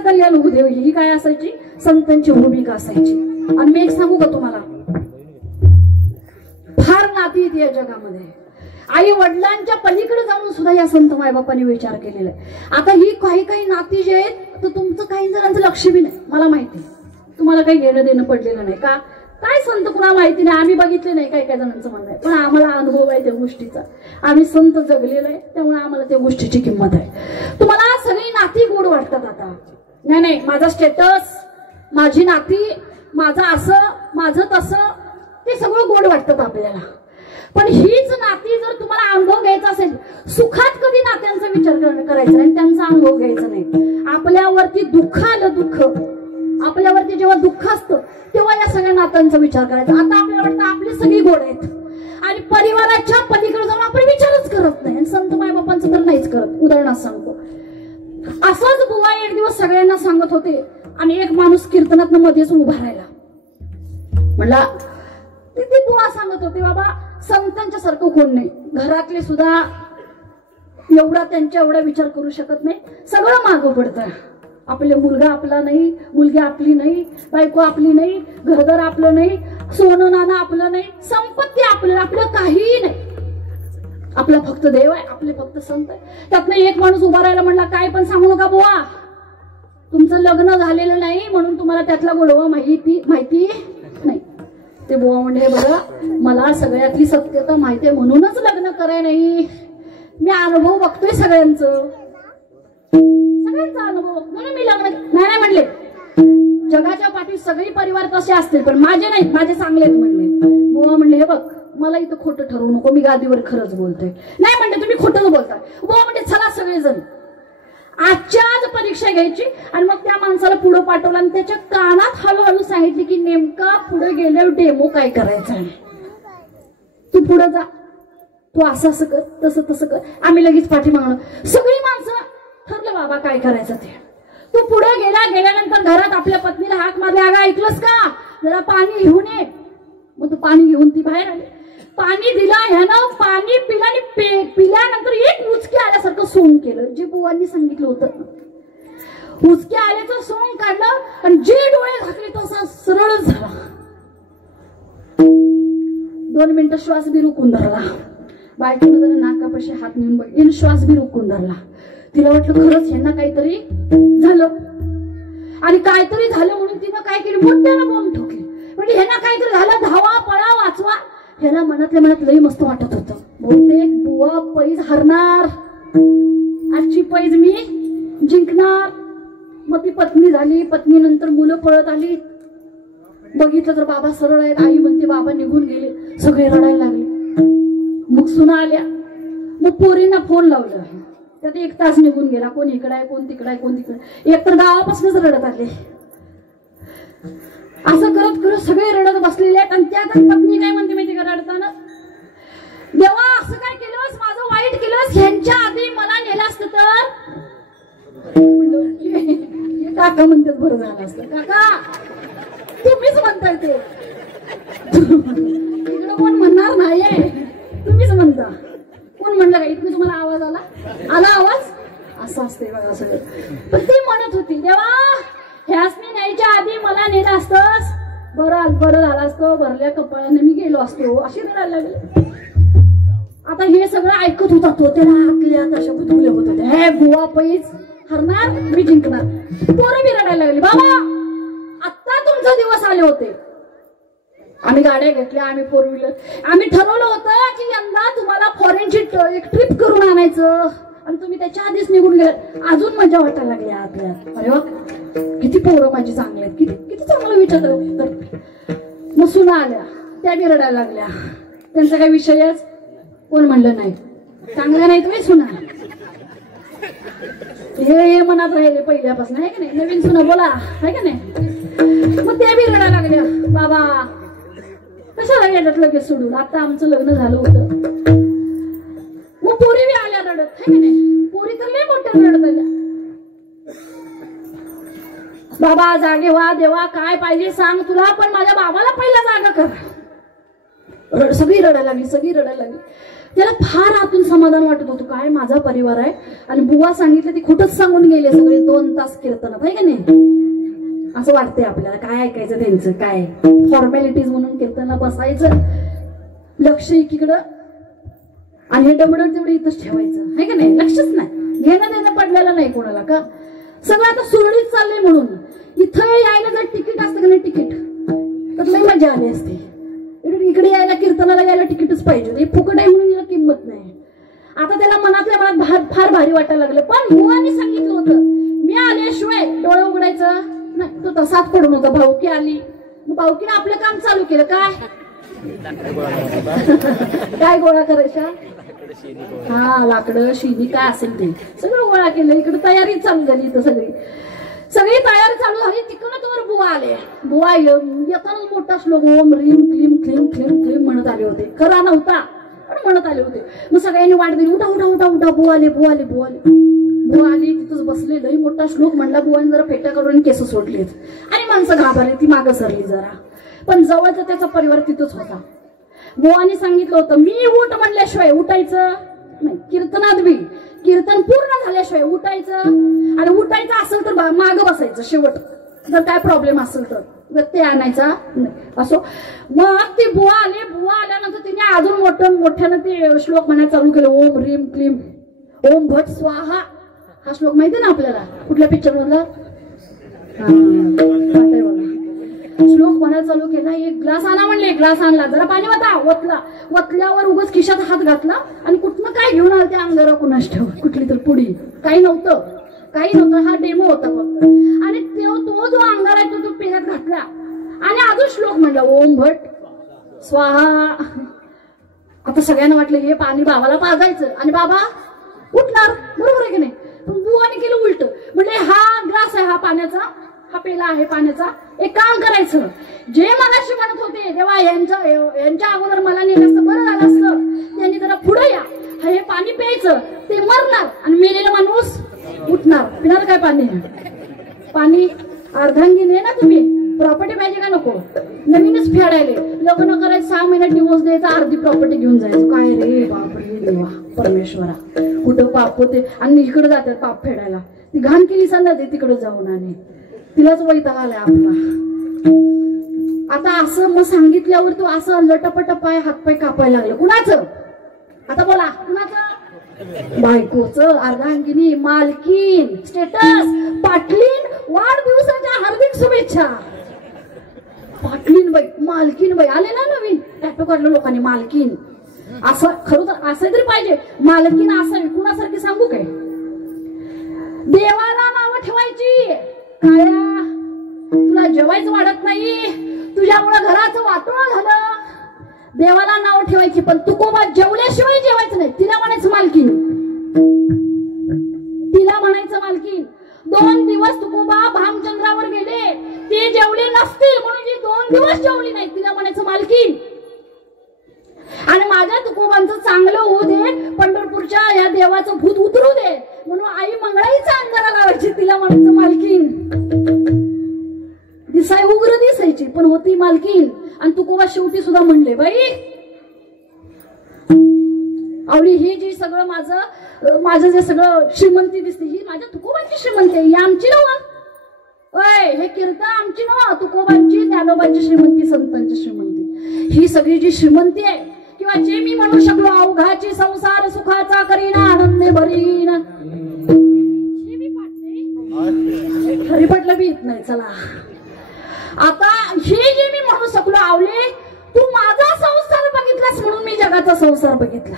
कल्याण होऊ दे. ही काय असायची, संतांची भूमिका असायची. आणि मी एक सांगू का तुम्हाला, फार नाती आहेत या जगामध्ये. आई वडिलांच्या पलीकडे जाऊन सुद्धा या संत मायबापांनी विचार केलेला आहे. आता ही काही नाती जे आहेत, तर तुमचं काही जणांचं लक्ष बी नाही, मला माहिती. तुम्हाला काही घेणं देणं पडलेलं नाही का, काय संत कुणाला माहिती नाही, आम्ही बघितले नाही काही जणांचं म्हणणं आहे. पण आम्हाला अनुभव आहे त्या गोष्टीचा, आम्ही संत जगलेलो आहे, त्यामुळे आम्हाला त्या गोष्टीची किंमत आहे. तुम्हाला सगळी नाती गोड वाटतात आता. नाही, माझा स्टेटस, माझी नाती, माझं असं, माझं तसं, ते सगळं गोड वाटतं आपल्याला. पण हीच नाती जर तुम्हाला अनुभव घ्यायचा असेल, सुखात कधी नात्यांचा विचार करायचा आणि त्यांचा अनुभव घ्यायचा नाही. आपल्यावरती दुःख आलं, आपल्यावरती जेव्हा दुःख असतं तेव्हा या सगळ्या नात्यांचा विचार करायचा. आता आपल्याला वाटतं आपली सगळी गोड आहेत, आणि परिवाराच्या पलीकडे जाऊन आपण विचारच करत नाही. आणि संत मायबापांचं तर नाहीच करत. उदाहरणार्थ सांगतो, असंच बुवा एक दिवस सगळ्यांना सांगत होते, आणि एक माणूस कीर्तनातनं मध्येच उभा राहिला. म्हणला, ते बुवा सांगत होते, बाबा संतांच्या सारखं कोण नाही, घरातले सुद्धा एवढा त्यांच्या एवढा विचार करू शकत नाही, सगळं मागं पडतं. आपले मुलगा आपला नाही, मुलगी आपली नाही, बायको आपली नाही, घरदार आपलं नाही, सोनं नाणं आपलं नाही, संपत्ती आपलं काहीही नाही. आपला फक्त देव आहे, आपले फक्त संत आहे. त्यातनं एक माणूस उभा राहायला म्हणला, काय पण सांगू नका बुवा, तुमचं लग्न झालेलं नाही म्हणून तुम्हाला त्यातला गोडवा माहिती नाही. ते बुवा म्हणजे बघा मला सगळ्यातली सत्यता माहिती आहे म्हणूनच लग्न कराय नाही. मी अनुभव बघतोय सगळ्यांचा अनुभव म्हणून मी लग्न नाही म्हणले. जगाच्या पाठी सगळे परिवार तसे असतील पण माझे नाहीत, माझे चांगलेत म्हणले. बुवा म्हणले हे बघ मला इथं खोटं ठरवू नको, मी गादीवर खरंच बोलतोय. नाही म्हणते तुम्ही खोटंच बोलताय. बुवा म्हणजे चला सगळेजण आजच्या आज परीक्षा घ्यायची आणि मग त्या माणसाला पुढे पाठवलं आणि त्याच्या कानात हळूहळू सांगितले की नेमका पुढे गेल्यावर डेमो काय करायचा आहे. तू पुढे जा, तू असं असं कर, तसं तसं कर. आम्ही लगेच पाठीमागणं सगळी माणसं ठरलं बाबा काय करायचं ते. तू पुढे गेल्यानंतर घरात आपल्या पत्नीला हाक मारले, अगं ऐकलंस का जरा पाणी घेऊन ये. मग तू पाणी घेऊन ती बाहेर आली, पाणी दिला ह्यानं, पाणी पिला आणि पिल्यानंतर एक उचकी आल्यासारखं सोंग केलं. जे बुवांनी सांगितलं होतं उचकी आल्याचं सोंग काढलं आणि जे डोळे झाकले तसा सरळच झाला. 2 मिनिटं श्वास बी रोखून धरला. बायकोनं जरा नाकापाशी हात नेऊन बघितलं, श्वास बी रोखून धरला. तिला वाटलं खरंच ह्यांना काहीतरी झालं आणि काहीतरी झालं म्हणून तिनं काय केलं मोठ्यानं बॉम्ब ठोकले. म्हणजे ह्यांना काहीतरी झालं, धावा पळा वाचवा. ह्याला मनातल्या मनात लई मस्त वाटत होतं. बहुतेक बुवा पैज हरणार, आजची पैज मी जिंकणार. मग ती पत्नी झाली, पत्नीनंतर मुलं पळत आली. बघितलं तर बाबा सरळ आहेत. आई म्हणते बाबा निघून गेले. सगळे रडायला लागले. मग सुना आल्या. मग पोरींना फोन लावलं. त्यात 1 तास निघून गेला. कोण इकडे आहे, कोण तिकडे आहे, कोण तिकडे. एक तर गावापासूनच रडत आले. असं करत करत सगळे रडत बसलेले आहेत. आणि त्यात पत्नी काय म्हणते माहिती का रडताना, देवा असं काय केलंस, माझं वाईट केलंस, ह्यांच्या आधी मला नेलं असतं तर. काका म्हणतात बरं झालं असतं. काका तुम्हीच म्हणताय ते, इकडं कोण म्हणणार नाहीये, तुम्हीच म्हणता. कोण म्हणलं का इथून तुम्हाला आवाज आला आवाज असं असते बघा सगळं. पण ती म्हणत होती देवा ह्यासनी न्यायच्या आधी मला नेलं असतंस, बरं झालं असतं, भरल्या कपाळाने मी गेलो असतो. अशी रडायला लागली. आता हे सगळं ऐकत होता तो. त्याला आतल्या तशा बुतुले होत होते. हे बुवा पैज हरणार, मी जिंकणार. पोरं बी रडायला लागली. बाबा आता तुमचे दिवस आले होते. आम्ही गाड्या घेतल्या, आम्ही 4 व्हीलर. आम्ही ठरवलं होतं की यंदा तुम्हाला फॉरेनची एक ट्रिप करून आणायचं आणि तुम्ही त्याच्या आधीच निघून गेले. अजून मजा वाटायला लागली आपल्यात. अरे वा किती पोरं माझी चांगले आहेत, किती चांगलं विचार. मग सुना आल्या, त्या बी रडायला लागल्या. त्यांचा काही विषयच कोण म्हणलं नाही, चांगल्या नाही तुम्ही सुना. हे मनात राहिले पहिल्यापासून आहे का नाही. नवीन सुना बोला आहे का नाही. मग त्या बी रडायला लागल्या. बाबा कशाला गेल्यात लगेच सोडून, आता आमचं लग्न झालं होतं. मग पोरी बी आल्या रडत आहे का नाही. पोरी तर लय मोठ्या रडत आल्या. बाबा जागे व्हा, देवा काय पाहिजे सांग तुला, पण माझ्या बाबाला पहिला जागा कर. सगळी रडायला लागली. त्याला फार आतून समाधान वाटत होतं. काय माझा परिवार आहे. आणि बुवा सांगितलं ती खोटच सांगून गेले सगळे. 2 तास कीर्तनात आहे का नाही. असं वाटतंय आपल्याला काय ऐकायचं त्यांचं, काय फॉर्मॅलिटीज म्हणून कीर्तनाला बसायचं, लक्ष एकीकडं आणि हे डबडं तेवढं इथंच ठेवायचं आहे का नाही. लक्षच नाही, घेणं देणं पडलेलं नाही कोणाला. का सगळं आता सुरळीत चाललंय म्हणून. इथं यायला जर तिकीट असतं का नाही, तिकीट तर लई मजा आली असते. इकडे यायला कीर्तनाला यायला तिकीटच पाहिजे. हे फुकट आहे म्हणून याला किंमत नाही. आता त्याला मनातल्या मनात फार भारी वाटायला लागलं. पण बुवाने सांगितलं होतं मी आल्याशिवाय डोळे उघडायचं नाही. तो तसाच पडून होता. भाऊकी आली, भाऊकीने आपलं काम चालू केलं. काय गोळा करायच्या, हा लाकडं शिनी काय असेल ते सगळं गोळा केलं. इकडे तयारी चालू झाली. इथं सगळी तयारी चालू झाली. तिकडं तर बुवा आले. बुवा येतानाच मोठा श्लोक ओम ह्रीम क्लीम क्लीम क्लीम क्लीम म्हणत आले होते. खरा नव्हता पण म्हणत आले होते. मग सगळ्यांनी वाट दिली, उठा उठा उठा उठा, बुवा आले. बुवा आली, तिथंच बसले. लई मोठा श्लोक म्हणला. बुवाने जरा फेटा काढून केस सोडलेत आणि माणसं घाबरली. ती मागं सरली जरा. पण जवळचा त्याचा परिवार तिथंच होता. बुवाने सांगितलं होतं मी उठ म्हणल्याशिवाय उठायचं नाही. कीर्तनात बी कीर्तन पूर्ण झाल्याशिवाय उठायचं, आणि उठायचं असेल तर मागं बसायचं. शेवट जर काय प्रॉब्लेम असेल तर ते आणायचा असो. मग ती बुवा आले. बुवा आल्यानंतर तिने अजून मोठ्यानं ते श्लोक म्हणायला चालू केलं. ओम ह्रीम क्लीम ओम भट स्वाहा. हा श्लोक माहिती ना आपल्याला, कुठल्या पिक्चर मधला. श्लोक म्हणायला चालू केला, एक ग्लास आणा म्हणले, ग्लास आणला, जरा पाणी वता, वतल्यावर उगाच खिशात हात घातला आणि कुठनं काय घेऊन आलं त्या अंगारा कुणास ठेव, कुठली तर पुडी, काही नव्हतं, हा डेमो होता फक्त. आणि तो जो अंगारा आहे तो पेल्यात घातला आणि अजून श्लोक म्हणला, ओम भट स्वाहा. आता सगळ्यांना वाटलं हे पाणी बाबाला पाजायचं आणि बाबा उठणार, बरोबर आहे की नाही. पण बुवाने केलं उलट, म्हणजे हा ग्लास आहे, हा पाण्याचा, हा पेला आहे पाण्याचा, एक काम करायचं, जे मगाशी म्हणत होते तेव्हा यांच्या अगोदर मला नेलं असतं बरं झालं असतं, त्यांनी जरा पुढे या, हे पाणी प्यायचं, ते मरणार आणि मेलेला माणूस उठणार. पिणार काय पाणी अर्धांगीने ना तुम्ही, प्रॉपर्टी पाहिजे का नको, नवीनच फेडायले, लग्न करायचं 6 महिन्यात डिवोर्स द्यायचा, अर्धी प्रॉपर्टी घेऊन जायचं. काय रे बापरे देवा परमेश्वरा, कुठं पाप होते आणि इकडे जातात पाप फेडायला, ती घाण केली सांगते तिकडे जाऊन आणि तिलाच वैताग आलाय आपला. आता असं मग सांगितल्यावर तू असं लटपट पाय हातपाय कापायला लागलं. कुणाचं आता बोला, कुणाचं? बायकोचं, अर्धांगिनी, मालकीन, स्टेटस, पाटलीन, वाढदिवसाच्या हार्दिक शुभेच्छा. पाटलीन बाई, मालकीन बाई आले ना नवीन टॅटो काढलं लोकांनी, मालकीन. असं खरं तर असं तरी पाहिजे, मालकीन असावी. कुणासारखी सांगू काय? देवाला नावं ठेवायची. काळ्या तुला जेवायचं वाढत नाही, तुझ्यामुळे घराचं वाटोळं झालं, देवाला नाव ठेवायची. पण तुकोबा जेवल्याशिवाय जेवायचं नाही, तिला म्हणायचं मालकीन, तिला म्हणायचं मालकीन. 2 दिवस तुकोबा भामचंद्रावर गेले, ते जेवले नसतील म्हणून जी 2 दिवस जेवली नाही, तिला म्हणायचं मालकीन. आणि माझ्या तुकोबांचं चांगलं होऊ दे, पंढरपूरच्या या देवाचं भूत उतरू दे म्हणून आई मंगळाईचा अंगारा लावायची, तिला म्हणायचं मालकीन. दिसाय उग्र दिसायची पण होती मालकीन. आणि तुकोबा शेवटी सुद्धा म्हणले, बाई आवडी ही जी सगळं माझं जे सगळं श्रीमंती दिसते ही माझ्या तुकोबांची श्रीमंती आहे, ही आमची नव्ह. हे कीर्तन आमची नव्ह, तुकोबांची, ज्ञानोबांची श्रीमंती, संतांची श्रीमंती. ही सगळी जी श्रीमंती आहे, किंवा जे मी म्हणू शकलो अवघाची संसार सुखाचा करीना आनंदे भरीन, हे मी पाठले हरिपटला बी येत नाही. चला आता हे जे मी म्हणू शकलो, आवले तू माझा संसार बघितलास म्हणून मी जगाचा संसार बघितला,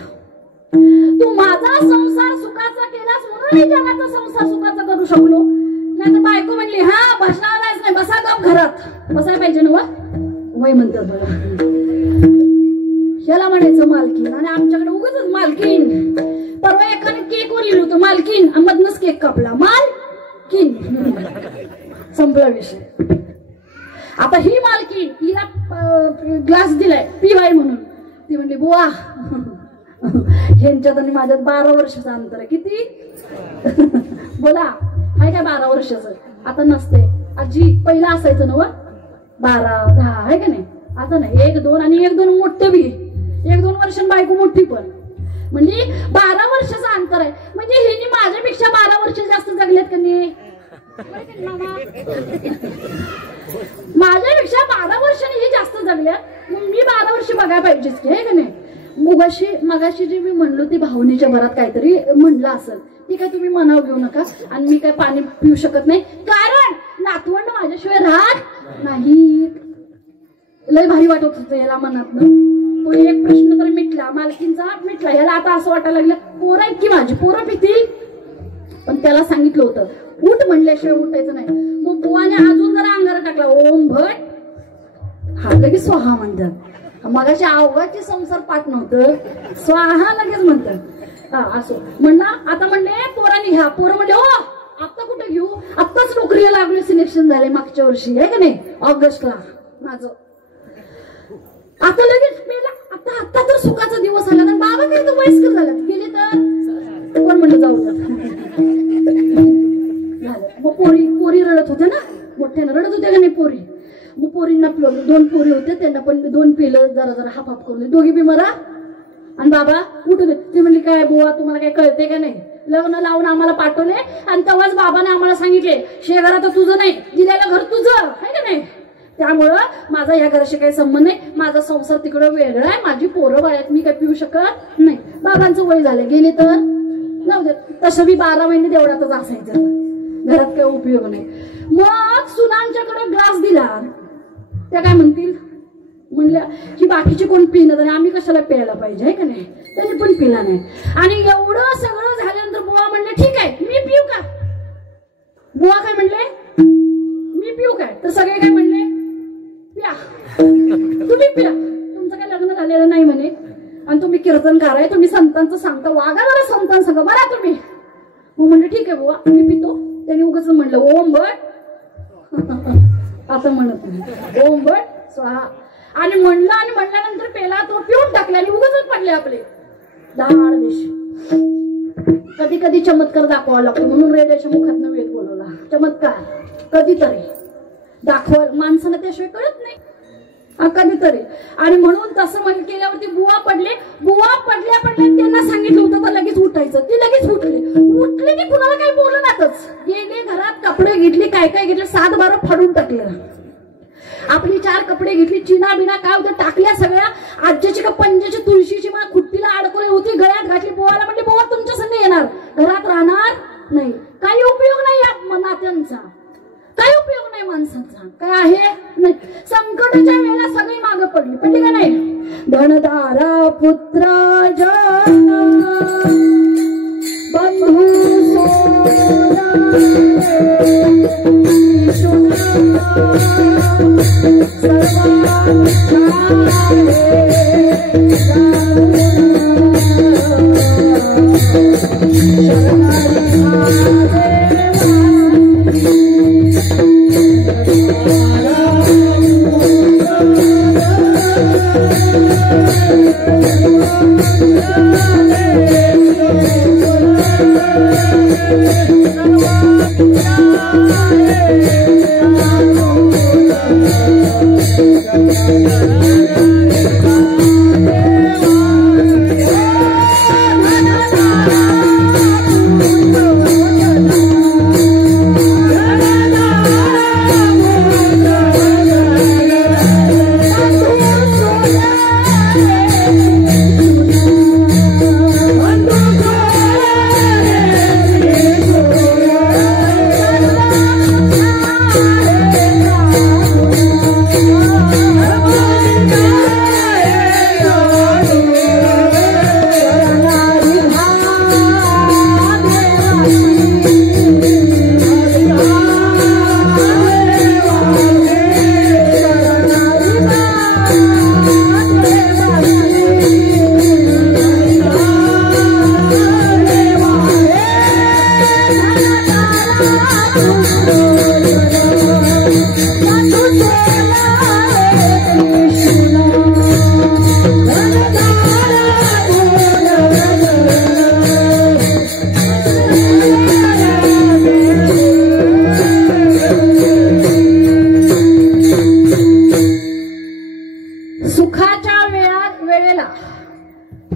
तू माझा संसार सुखाचा केलास म्हणून मी जगाचा संसार सुखाचा करू शकलो. नाही तर बायको म्हणली, हा बसणारच नाही, बसा गप घरात, बसायला पाहिजे ना वय म्हणतात बघा. ह्याला म्हणायचं मालकीन. आणि आमच्याकडे उगाच मालकीन. परवा एकाने केकवर लिहिलं होतं मालकीन, मधनच केक कापला, मालकीन, संपला विषय. आता ही मालकीन, हिला ग्लास दिलाय पिवाय म्हणून, ती म्हणली बुवा ह्यांच्यात आणि माझ्यात 12 वर्षाचं अंतर आहे. किती बोला, आहे काय 12 वर्षाचं? आता नसते आजी, पहिला असायचं ना 12 10, आहे का नाही? आता नाही, 1 2 आणि 1 2 मोठे बी, 1 2 वर्षांनी बायको मोठी पण, म्हणजे 12 वर्षाचं अंतर आहे. म्हणजे ह्यांनी माझ्यापेक्षा 12 वर्ष जास्त जगलेत का नाही? माझ्यापेक्षा 12 वर्षांनी हे जास्त जगल्या, मी 12 वर्ष बघायला पाहिजेच की, आहे का नाही? मगाशी जे मी म्हणलो ती भावनेच्या भरात काहीतरी म्हणलं असेल, ती काय तुम्ही मनावर घेऊ नका. आणि मी काय पाणी पिऊ शकत नाही, कारण नातवंड माझ्याशिवाय राहत नाही. लय भारी वाटत होतं याला मनातनं. तो एक प्रश्न तर मिटला, मालकींचा मिटला. याला आता असं वाटायला लागलं, पोरं आहेत की माझी, पोरं पितील. पण त्याला सांगितलं होतं उठ म्हणल्याशिवाय उठायचं नाही. मग बुवाने अजून जरा अंगारा टाकला, ओम भट, हा लगेच स्वाहा म्हणतात. मगाशी अवघाची संसार पाठ नव्हतं, स्वाहा लगेच म्हणतात. असो म्हणला. आता म्हणले पोरांनी घ्या, पोरं म्हणले हो आता कुठे घेऊ, आत्ताच नोकरीला लागले, सिलेक्शन झाले मागच्या वर्षी, आहे का नाही, ऑगस्टला माझं. आता लगेच मेला, आता तर सुखाचा दिवस आला. तर बाबा काही तर वयस्कर झाल्यात, गेले तर कोण म्हणलं जाऊ झालं. मग पोरी रडत होत्या ना, मोठ्यानं रडत होत्या का नाही पोरी. मग पोरींना 2 पोरी होते, त्यांना पण 2 पिलं, जरा जरा हाफ हाफ करून दोघी बी मरा. आणि बाबा उठू दे. ती म्हणली काय बुवा तुम्हाला काय कळते का नाही, लग्न लावून आम्हाला पाठवले आणि तेव्हाच बाबाने आम्हाला सांगितले शेजार आता तुझं नाही, दिलेलं घर तुझं, आहे का नाही? त्यामुळं माझा या घराशी काही संबंध नाही, माझा संसार तिकडं वेगळा आहे, माझी पोरं बाळ्यात मी काय पिऊ शकत नाही. बाबांचं वय झालं, गेले तर जाऊ दे. तसं बी 12 महिने तेवढ्यातच असायचं, घरात काही उपयोग नाही. मग सुनांच्याकडे ग्लास दिला, त्या काय म्हणतील, म्हणल्या की बाकीचे कोण पिणं आणि आम्ही कशाला प्यायला पाहिजे आहे का नाही, त्यांनी पण पिला नाही. आणि एवढं सगळं झाल्यानंतर बुवा म्हणले ठीक आहे मी पिऊ का. बुवा काय म्हणले मी पिऊ काय, तर सगळे काय म्हणले प्या, तुम्ही प्या, तुमचं काय लग्न झालेलं नाही म्हणे आणि तुम्ही कीर्तनकार आहे, तुम्ही संतांचं सांगता, वागा जरा संतांचं सांगा बरा तुम्ही. मग म्हणले ठीक आहे बुवा मी पितो. त्यांनी उगाच म्हणलं ओम भट आता म्हणत नाही ओम भट स्वाहा आणि म्हणलं आणि म्हणल्यानंतर पेला तो पिऊन टाकला आणि उगाच पडले आपले 10 देश. कधी कधी चमत्कार दाखवावा लागतो म्हणून रेड्याच्या मुखातनं वेद बोलवला. चमत्कार कधीतरी दाखवा, माणसाला त्याशिवाय कळत नाही कधीतरी. आणि म्हणून तसं म्हणजे केल्यावरती बुवा पडले. बुवा पडल्या त्यांना सांगितलं होतं तर लगेच उठायचं, ती लगेच उठले की कुणाला काही बोलणारच. गेले घरात कपडे घेतले, काय काय घेतले, 7-12 फाडून टाकलं. आपली 4 कपडे घेतली, चिना बिना काय होतं टाकल्या सगळ्या. आज्याची का पंजाची तुळशीची मला खुट्टीला अडकवली होती, गळ्यात घातली. बुवाला म्हणले बुवा तुमच्या संग येणार, घरात राहणार नाही. काही उपयोग नाही या नात्यांचा, काही उपयोग नाही माणसाचा, काय आहे नाही. संकटाच्या वेळेला सगळी मागं पडली का नाही. धनदारा पुत्र जन बंधू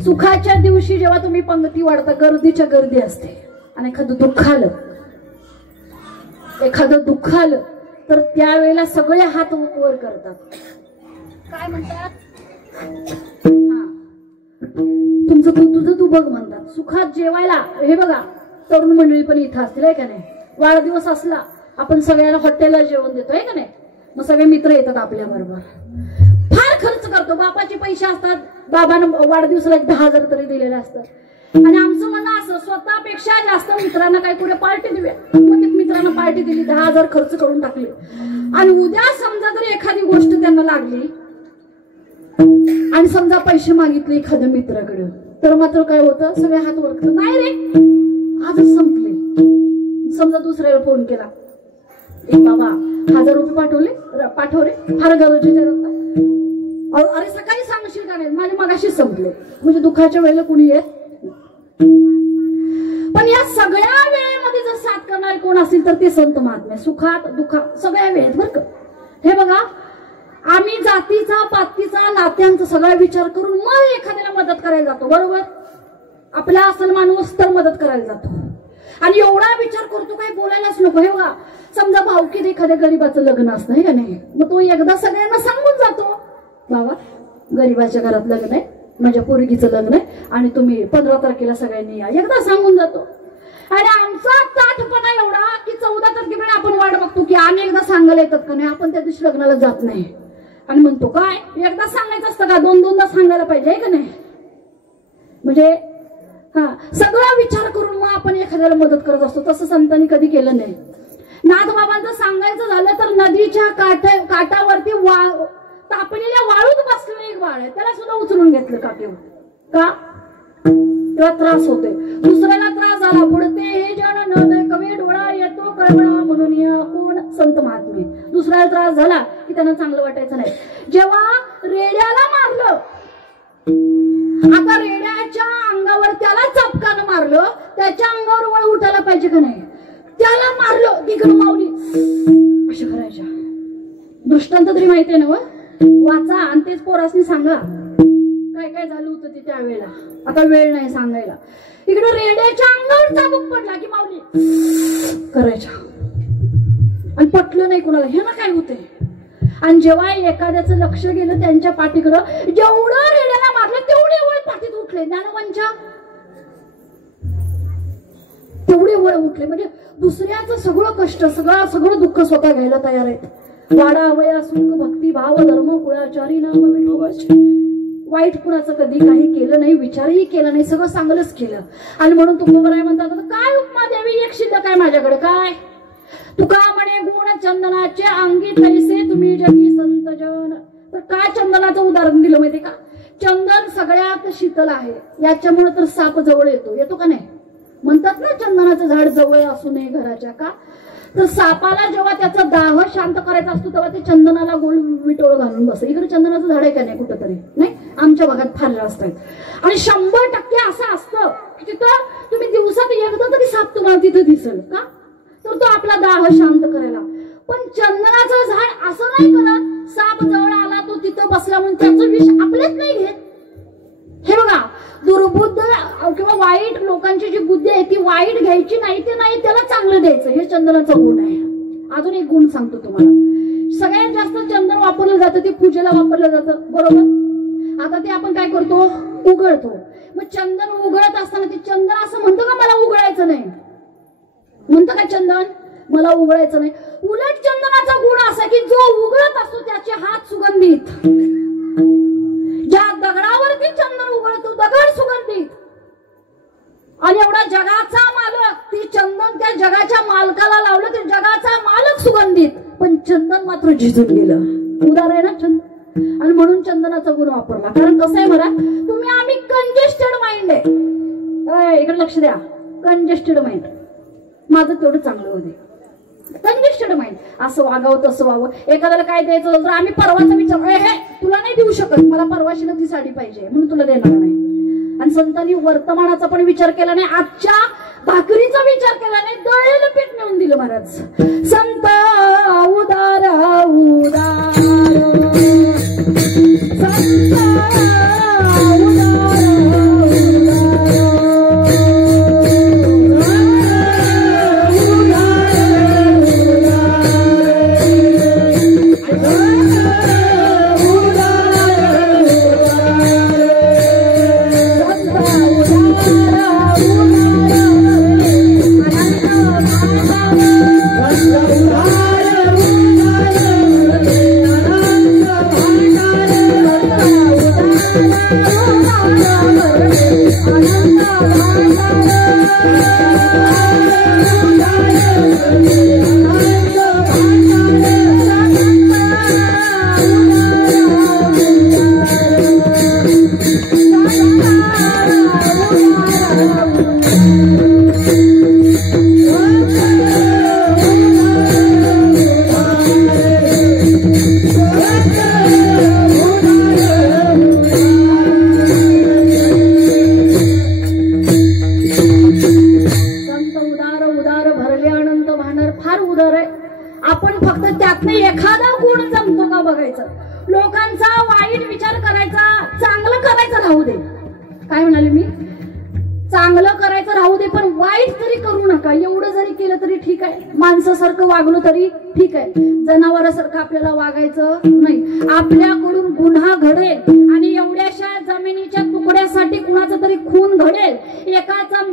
सुखाच्या दिवशी जेव्हा तुम्ही पंगती वाढता, गर्दीच्या गर्दी असते आणि एखादं दुःख आलं तर त्यावेळेला सगळे हात वर करतात. काय म्हणतात, तुझं तू बघ म्हणतात. सुखात जेवायला हे बघा तरुण मंडळी पण इथं असतील आहे का नाही. वाढदिवस असला आपण सगळ्याला हॉटेलला जेवण देतो आहे का नाही. मग सगळे मित्र येतात आपल्या बरोबर, फार खर्च करतो. बापाचे पैसे असतात, बाबानं वाढदिवसाला 10,000 तरी दिलेले असतात. आणि आमचं म्हणणं असं स्वतःपेक्षा जास्त मित्रांना काही कुठे पार्टी देऊया. मग मित्रांना पार्टी दिली, 10,000 खर्च करून टाकले. आणि उद्या समजा जर एखादी गोष्ट त्यांना लागली आणि समजा पैसे मागितले एखाद्या मित्राकडे, तर मात्र काय होतं, सगळे हात वर करतात. नाही रे आजच संपले. समजा दुसऱ्याला फोन केला, एक बाबा 1,000 रुपये पाठव रे, फार गरजेचे होता. अरे सकाळी सांगशील का नाही, माझे मगाशीच संपले. म्हणजे दुःखाच्या वेळेला कुणी येत. पण या सगळ्या वेळेमध्ये जर साथ करणारे कोण असतील तर ते संत महात्मे. सुखात दुःखात सगळ्या वेळेत बरं का. हे बघा आम्ही जातीचा पातीचा नात्यांचा सगळा विचार करून मग एखाद्याला मदत करायला जातो, बरोबर. आपला असल माणूस तर मदत करायला जातो आणि एवढा विचार करतो काही बोलायलाच नको. हे बघा समजा भावकीत एखाद्या गरीबाचं लग्न असतं हे का नाही, मग तो एकदा सगळ्यांना सांगून जातो, बाबा गरीबाच्या घरात लग्न आहे, माझ्या पोरगीचं लग्न आहे आणि तुम्ही 15 तारखेला सगळ्यांनी या, एकदा सांगून जातो. आणि आमचा ताठपणा एवढा की 14 तारखेपर्यंत आपण वाट बघतो की आणि एकदा सांगायला येतात का नाही. आपण त्या दिवशी लग्नाला जात नाही. आणि म्हणतो काय एकदा सांगायचं असतं का, दोन दोनदा सांगायला पाहिजे का नाही? म्हणजे सगळा विचार करून मग आपण एखाद्याला मदत करत असतो. तसं संतांनी कधी केलं नाही. नाथबाबांचं सांगायचं झालं तर नदीच्या काठावरती तापलेल्या वाळूत बसलेलं एक बाळ आहे, त्याला सुद्धा उचलून घेतलं काठीवर. का? तेव्हा त्रास होतोय, दुसऱ्याला त्रास झाला. पुढते हे जण न कवे डोळा येतो कळवळा म्हणून कोण संत महात्मे. दुसऱ्याला त्रास झाला की त्यांना चांगलं वाटायचं नाही. जेव्हा रेड्याला मारलं, आता रेड्याच्या अंगावर त्याला चपकानं मारलं, त्याच्या अंगावर वळ उठायला पाहिजे का नाही? त्याला मारलं तिकडून माऊली अशा करायच्या. दृष्टांत तरी माहितीये ना, वाचा आणि तेच पोरासनी सांगा काय काय झालं होतं ते त्यावेळेला. आता वेळ नाही सांगायला. इकडे रेड्याच्या अंगावर चाबूक पडला की माऊली करायच्या आणि पटलं नाही कुणाला, हे ना काय होते. आणि जेव्हा एखाद्याचं लक्ष गेलं त्यांच्या पाठीकडं, जेवढं रेड्याला मारलं तेवढे वळ पाठीत उठले. ज्ञानवंच्या तेवढे वळ उठले. म्हणजे दुसऱ्याचं सगळं कष्ट, सगळं दुःख स्वतः घ्यायला तयार आहेत. वाडा वया सुख भक्ती भाव धर्म कुळाचारी नाम विठोबाचे. वाईट कुणाचं कधी काही केलं नाही, विचारही केला नाही, सगळं चांगलंच केलं. आणि म्हणून तुकोबराय म्हणतात काय उपमा द्यावी, एक शिल्लक काय माझ्याकडे काय. तुका म्हणे गुण चंदनाचे अंगी तैसे तुम्ही जगी संत जन. तर काय चंदनाचं उदाहरण दिलं माहितीये का? चंदन सगळ्यात शीतल आहे, याच्यामुळे तर साप जवळ येतो का नाही? म्हणतात ना चंदनाचं झाड जवळ असू नये घराच्या. का? तर सापाला जेव्हा त्याचा दाह शांत करायचा असतो तेव्हा ते चंदनाला गोल विटोळ घालून बसतं. इकडे चंदनाचं झाड आहे का नाही कुठंतरी? नाही, आमच्या भागात फार जास्त आहेत. आणि 100% असं असतं की तिथं तुम्ही दिवसात एकदा तरी साप तुम्हाला तिथं दिसेल. का? तर तो आपला दाह शांत करायला. पण चंदनाचं झाड असं नाही करत, साप जवळ आला तो तिथं बसला म्हणून त्याचं विष आपल्यात नाही घेत. हे बघा, दुर्बुद्ध किंवा वाईट लोकांची जी बुद्धी आहे ती वाईट घ्यायची नाही, ते नाही त्याला चांगलं द्यायचं. हे चंदनाचा गुण आहे. अजून एक गुण सांगतो तुम्हाला. सगळ्यात जास्त चंदन वापरलं जातं ते पूजेला वापरलं जातं, बरोबर? आता ते आपण काय करतो, उघडतो. मग चंदन उघडत असताना ते चंदन असं म्हणतो का मला उघडायचं नाही? म्हणतं का चंदन मला उघडायचं नाही? उलट चंदनाचा गुण असा की जो उघडत असतो त्याचे हात सुगंधित. ज्या दगडावरती चंदन उघडतो दगड सुगंधित. आणि एवढा जगाचा मालक, ती चंदन त्या जगाच्या मालकाला लावलं तर जगाचा मालक सुगंधित, पण चंदन मात्र झिजून गेलं. उदाहरण आहे ना चंदन. आणि म्हणून चंदनाचा गुण वापरला. कारण कसं आहे बरं, आम्ही कंजेस्टेड माइंड आहे. इकडे लक्ष द्या, कंजेस्टेड माइंड. माझं तेवढं चांगलं होते. कंजेस्टेड माइंड, असं वागावं तसं वागावं. एखाद्याला काय द्यायचं तर आम्ही परवाचा विचार, हे तुला नाही देऊ शकत, मला परवाशीला ती साडी पाहिजे म्हणून तुला देणार नाही. आणि संतांनी वर्तमानाचा पण विचार केला नाही, आजच्या भाकरीचा विचार केला नाही, दळलेलं पीठ नेऊन दिलं महाराज. संत उदार उदार संत लोकांचा वाईट विचार करायचा, चांगलं करायचं राहू दे. काय म्हणाले मी? चांगलं करायचं राहू दे, पण वाईट तरी करू नका. एवढं जरी केलं तरी ठीक आहे, माणसासारखं वागलो तरी ठीक आहे, जनावरासारखं आपल्याला वागायचं नाही. आपल्याकडून गुन्हा घडेल आणि एवढ्याशा जमिनीच्या तुकड्यासाठी कुणाचा तरी खून घडेल.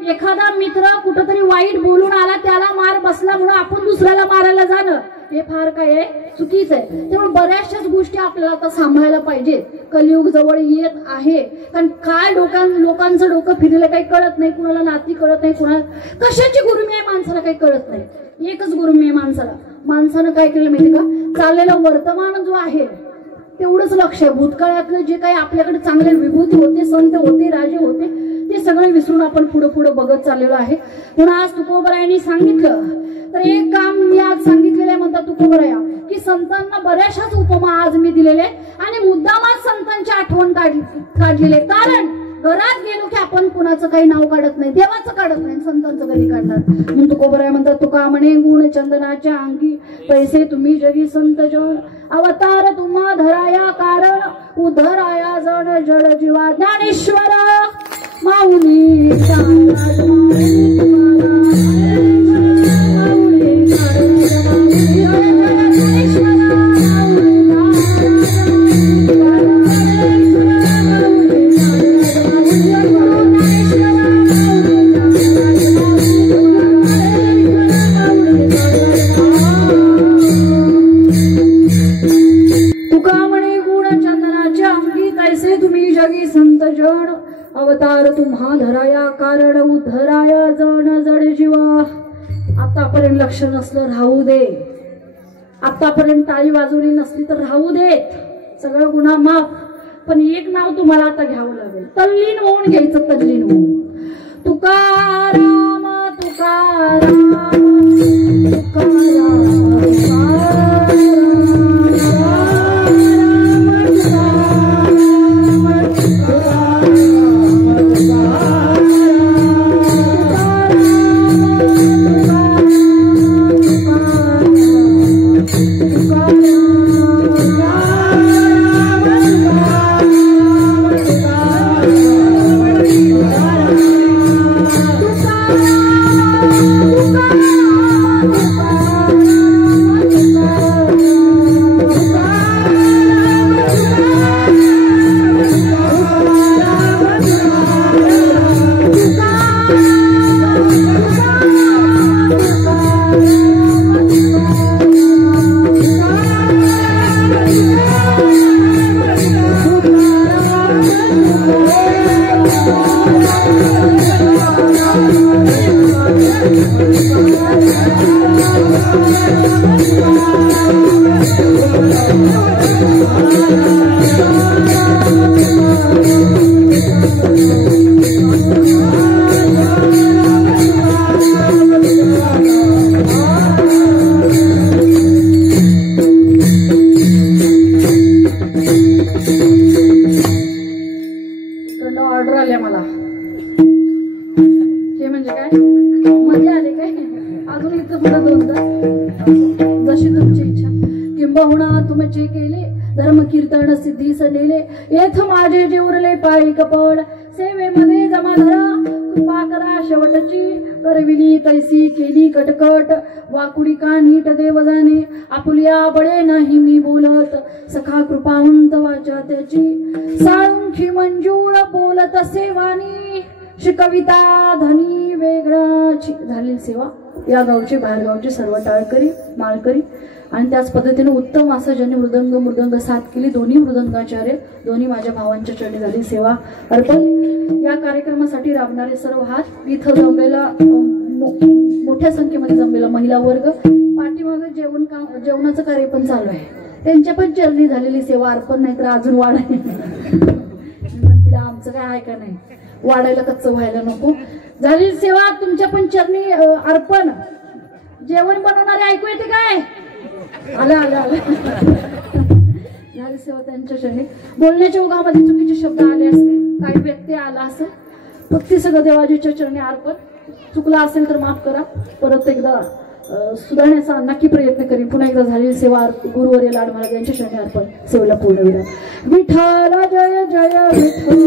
एखादा मित्र कुठंतरी वाईट बोलून आला, त्याला मार बसला म्हणून आपण दुसऱ्याला मारायला जाणं हे फार काय आहे, चुकीचं आहे. त्यामुळे बऱ्याचशाच गोष्टी आपल्याला आता सांभाळायला पाहिजे. कलियुग जवळ येत आहे. कारण काय लोकांचं डोकं फिरलं काही कळत नाही, कुणाला नाती कळत नाही, कुणाला कशाची गुरुमी आहे माणसाला काही कळत नाही. एकच गुरुमी आहे माणसाला. माणसानं काय केलं माहिती का, चाललेलं वर्तमान जो आहे तेवढंच लक्ष आहे. भूतकाळातलं जे काही आपल्याकडे चांगले विभूती होते, संत होते, राजे होते, ते सगळे विसरून आपण पुढे पुढे बघत चाललेलो आहे. म्हणून आज तुकोबरायांनी सांगितलं तर एक काम मी आज सांगितलेलं आहे. म्हणतात तुकोबराया की संतांना बऱ्याचशाच उपमा आज मी दिलेले आणि मुद्दामाच संतांची आठवण काढलेले. कारण घरात गेलो की आपण कुणाचं काही नाव काढत नाही, देवाचं काढत नाही, संतांचं कधी काढणार. म्हणून तुकोबराया म्हणतात तुका म्हणे गुण चंदनाच्या अंगी पैसे तुम्ही जगी संत जन अवतार तुम्हा धराया कारण उधराया जण जड जीवा ज्ञानेश्वर माऊली अवतार तुम्हा धराया कारण उद्धराया जण जड जीवा. आतापर्यंत लक्ष नसलं राहू दे, आतापर्यंत टाळी वाजवली नसली तर राहू देत, सगळं गुन्हा माफ. पण एक नाव तुम्हाला आता घ्यावं लागेल, तल्लीन होऊन घ्यायचं, तल्लीन होऊन. तुकाराम तुकाराम ऑर्डर आल्या मला. हे म्हणजे काय, मध्ये आले काय, अजून इथं पुढे दोनदा. जशी तुमची इच्छा. किंबहुना तुमचे केले धर्म कीर्तन सिद्धीस नेले, येथ माझे जेवरले पायी कपड सेवेमध्ये जमा धरा. कृपा करा शेवटची करविली तैसी केली कटकट. वाकुडी का नीट देव जाणे आपुलिया बळे नाही मी बोलत. सखा कृपावंत वाचा त्याची साळुंखी मंजूळ बोलत सेवानी. शिकविता धनी वेगळाची झालेली सेवा या गावचे बाहेरगावचे सर्व टाळकरी माळकरी आणि त्याच पद्धतीने उत्तम असं ज्यांनी मृदंग साथ केली, दोन्ही मृदंगाचार्य, दोन्ही माझ्या भावांच्या चरणी झाली सेवा अर्पण. या कार्यक्रमासाठी राबणारे सर्व हात, इथं जमलेला मोठ्या संख्येमध्ये जमलेला महिला वर्ग, पाठीमागे जेवणाचं कार्य पण चालू आहे, त्यांच्या पण चरणी झालेली सेवा अर्पण. नाही तर अजून वाढाय तिला आमचं काय आहे का नाही, वाढायला कच्चं व्हायला नको. झालेली सेवा तुमच्या पण चरणी अर्पण. जेवण बनवणारे ऐकू येते काय, आलं आलं आलं. झाली सेवा त्यांच्या चरणी. बोलण्याच्या ओघामध्ये चुकीचे शब्द आले असतील, काही व्यक्ती आला असेल, फक्त सगळं देवाजीच्या चरणी अर्पण. चुकला असेल तर माफ करा. परत एकदा सुधारण्याचा नक्की प्रयत्न करीन. पुन्हा एकदा झालेली सेवा गुरुवर्य लाड महाराज यांच्या चरणी अर्पण. सेवेला पूर्ण विराम. विठ्ठल जय जय विठ्ठल.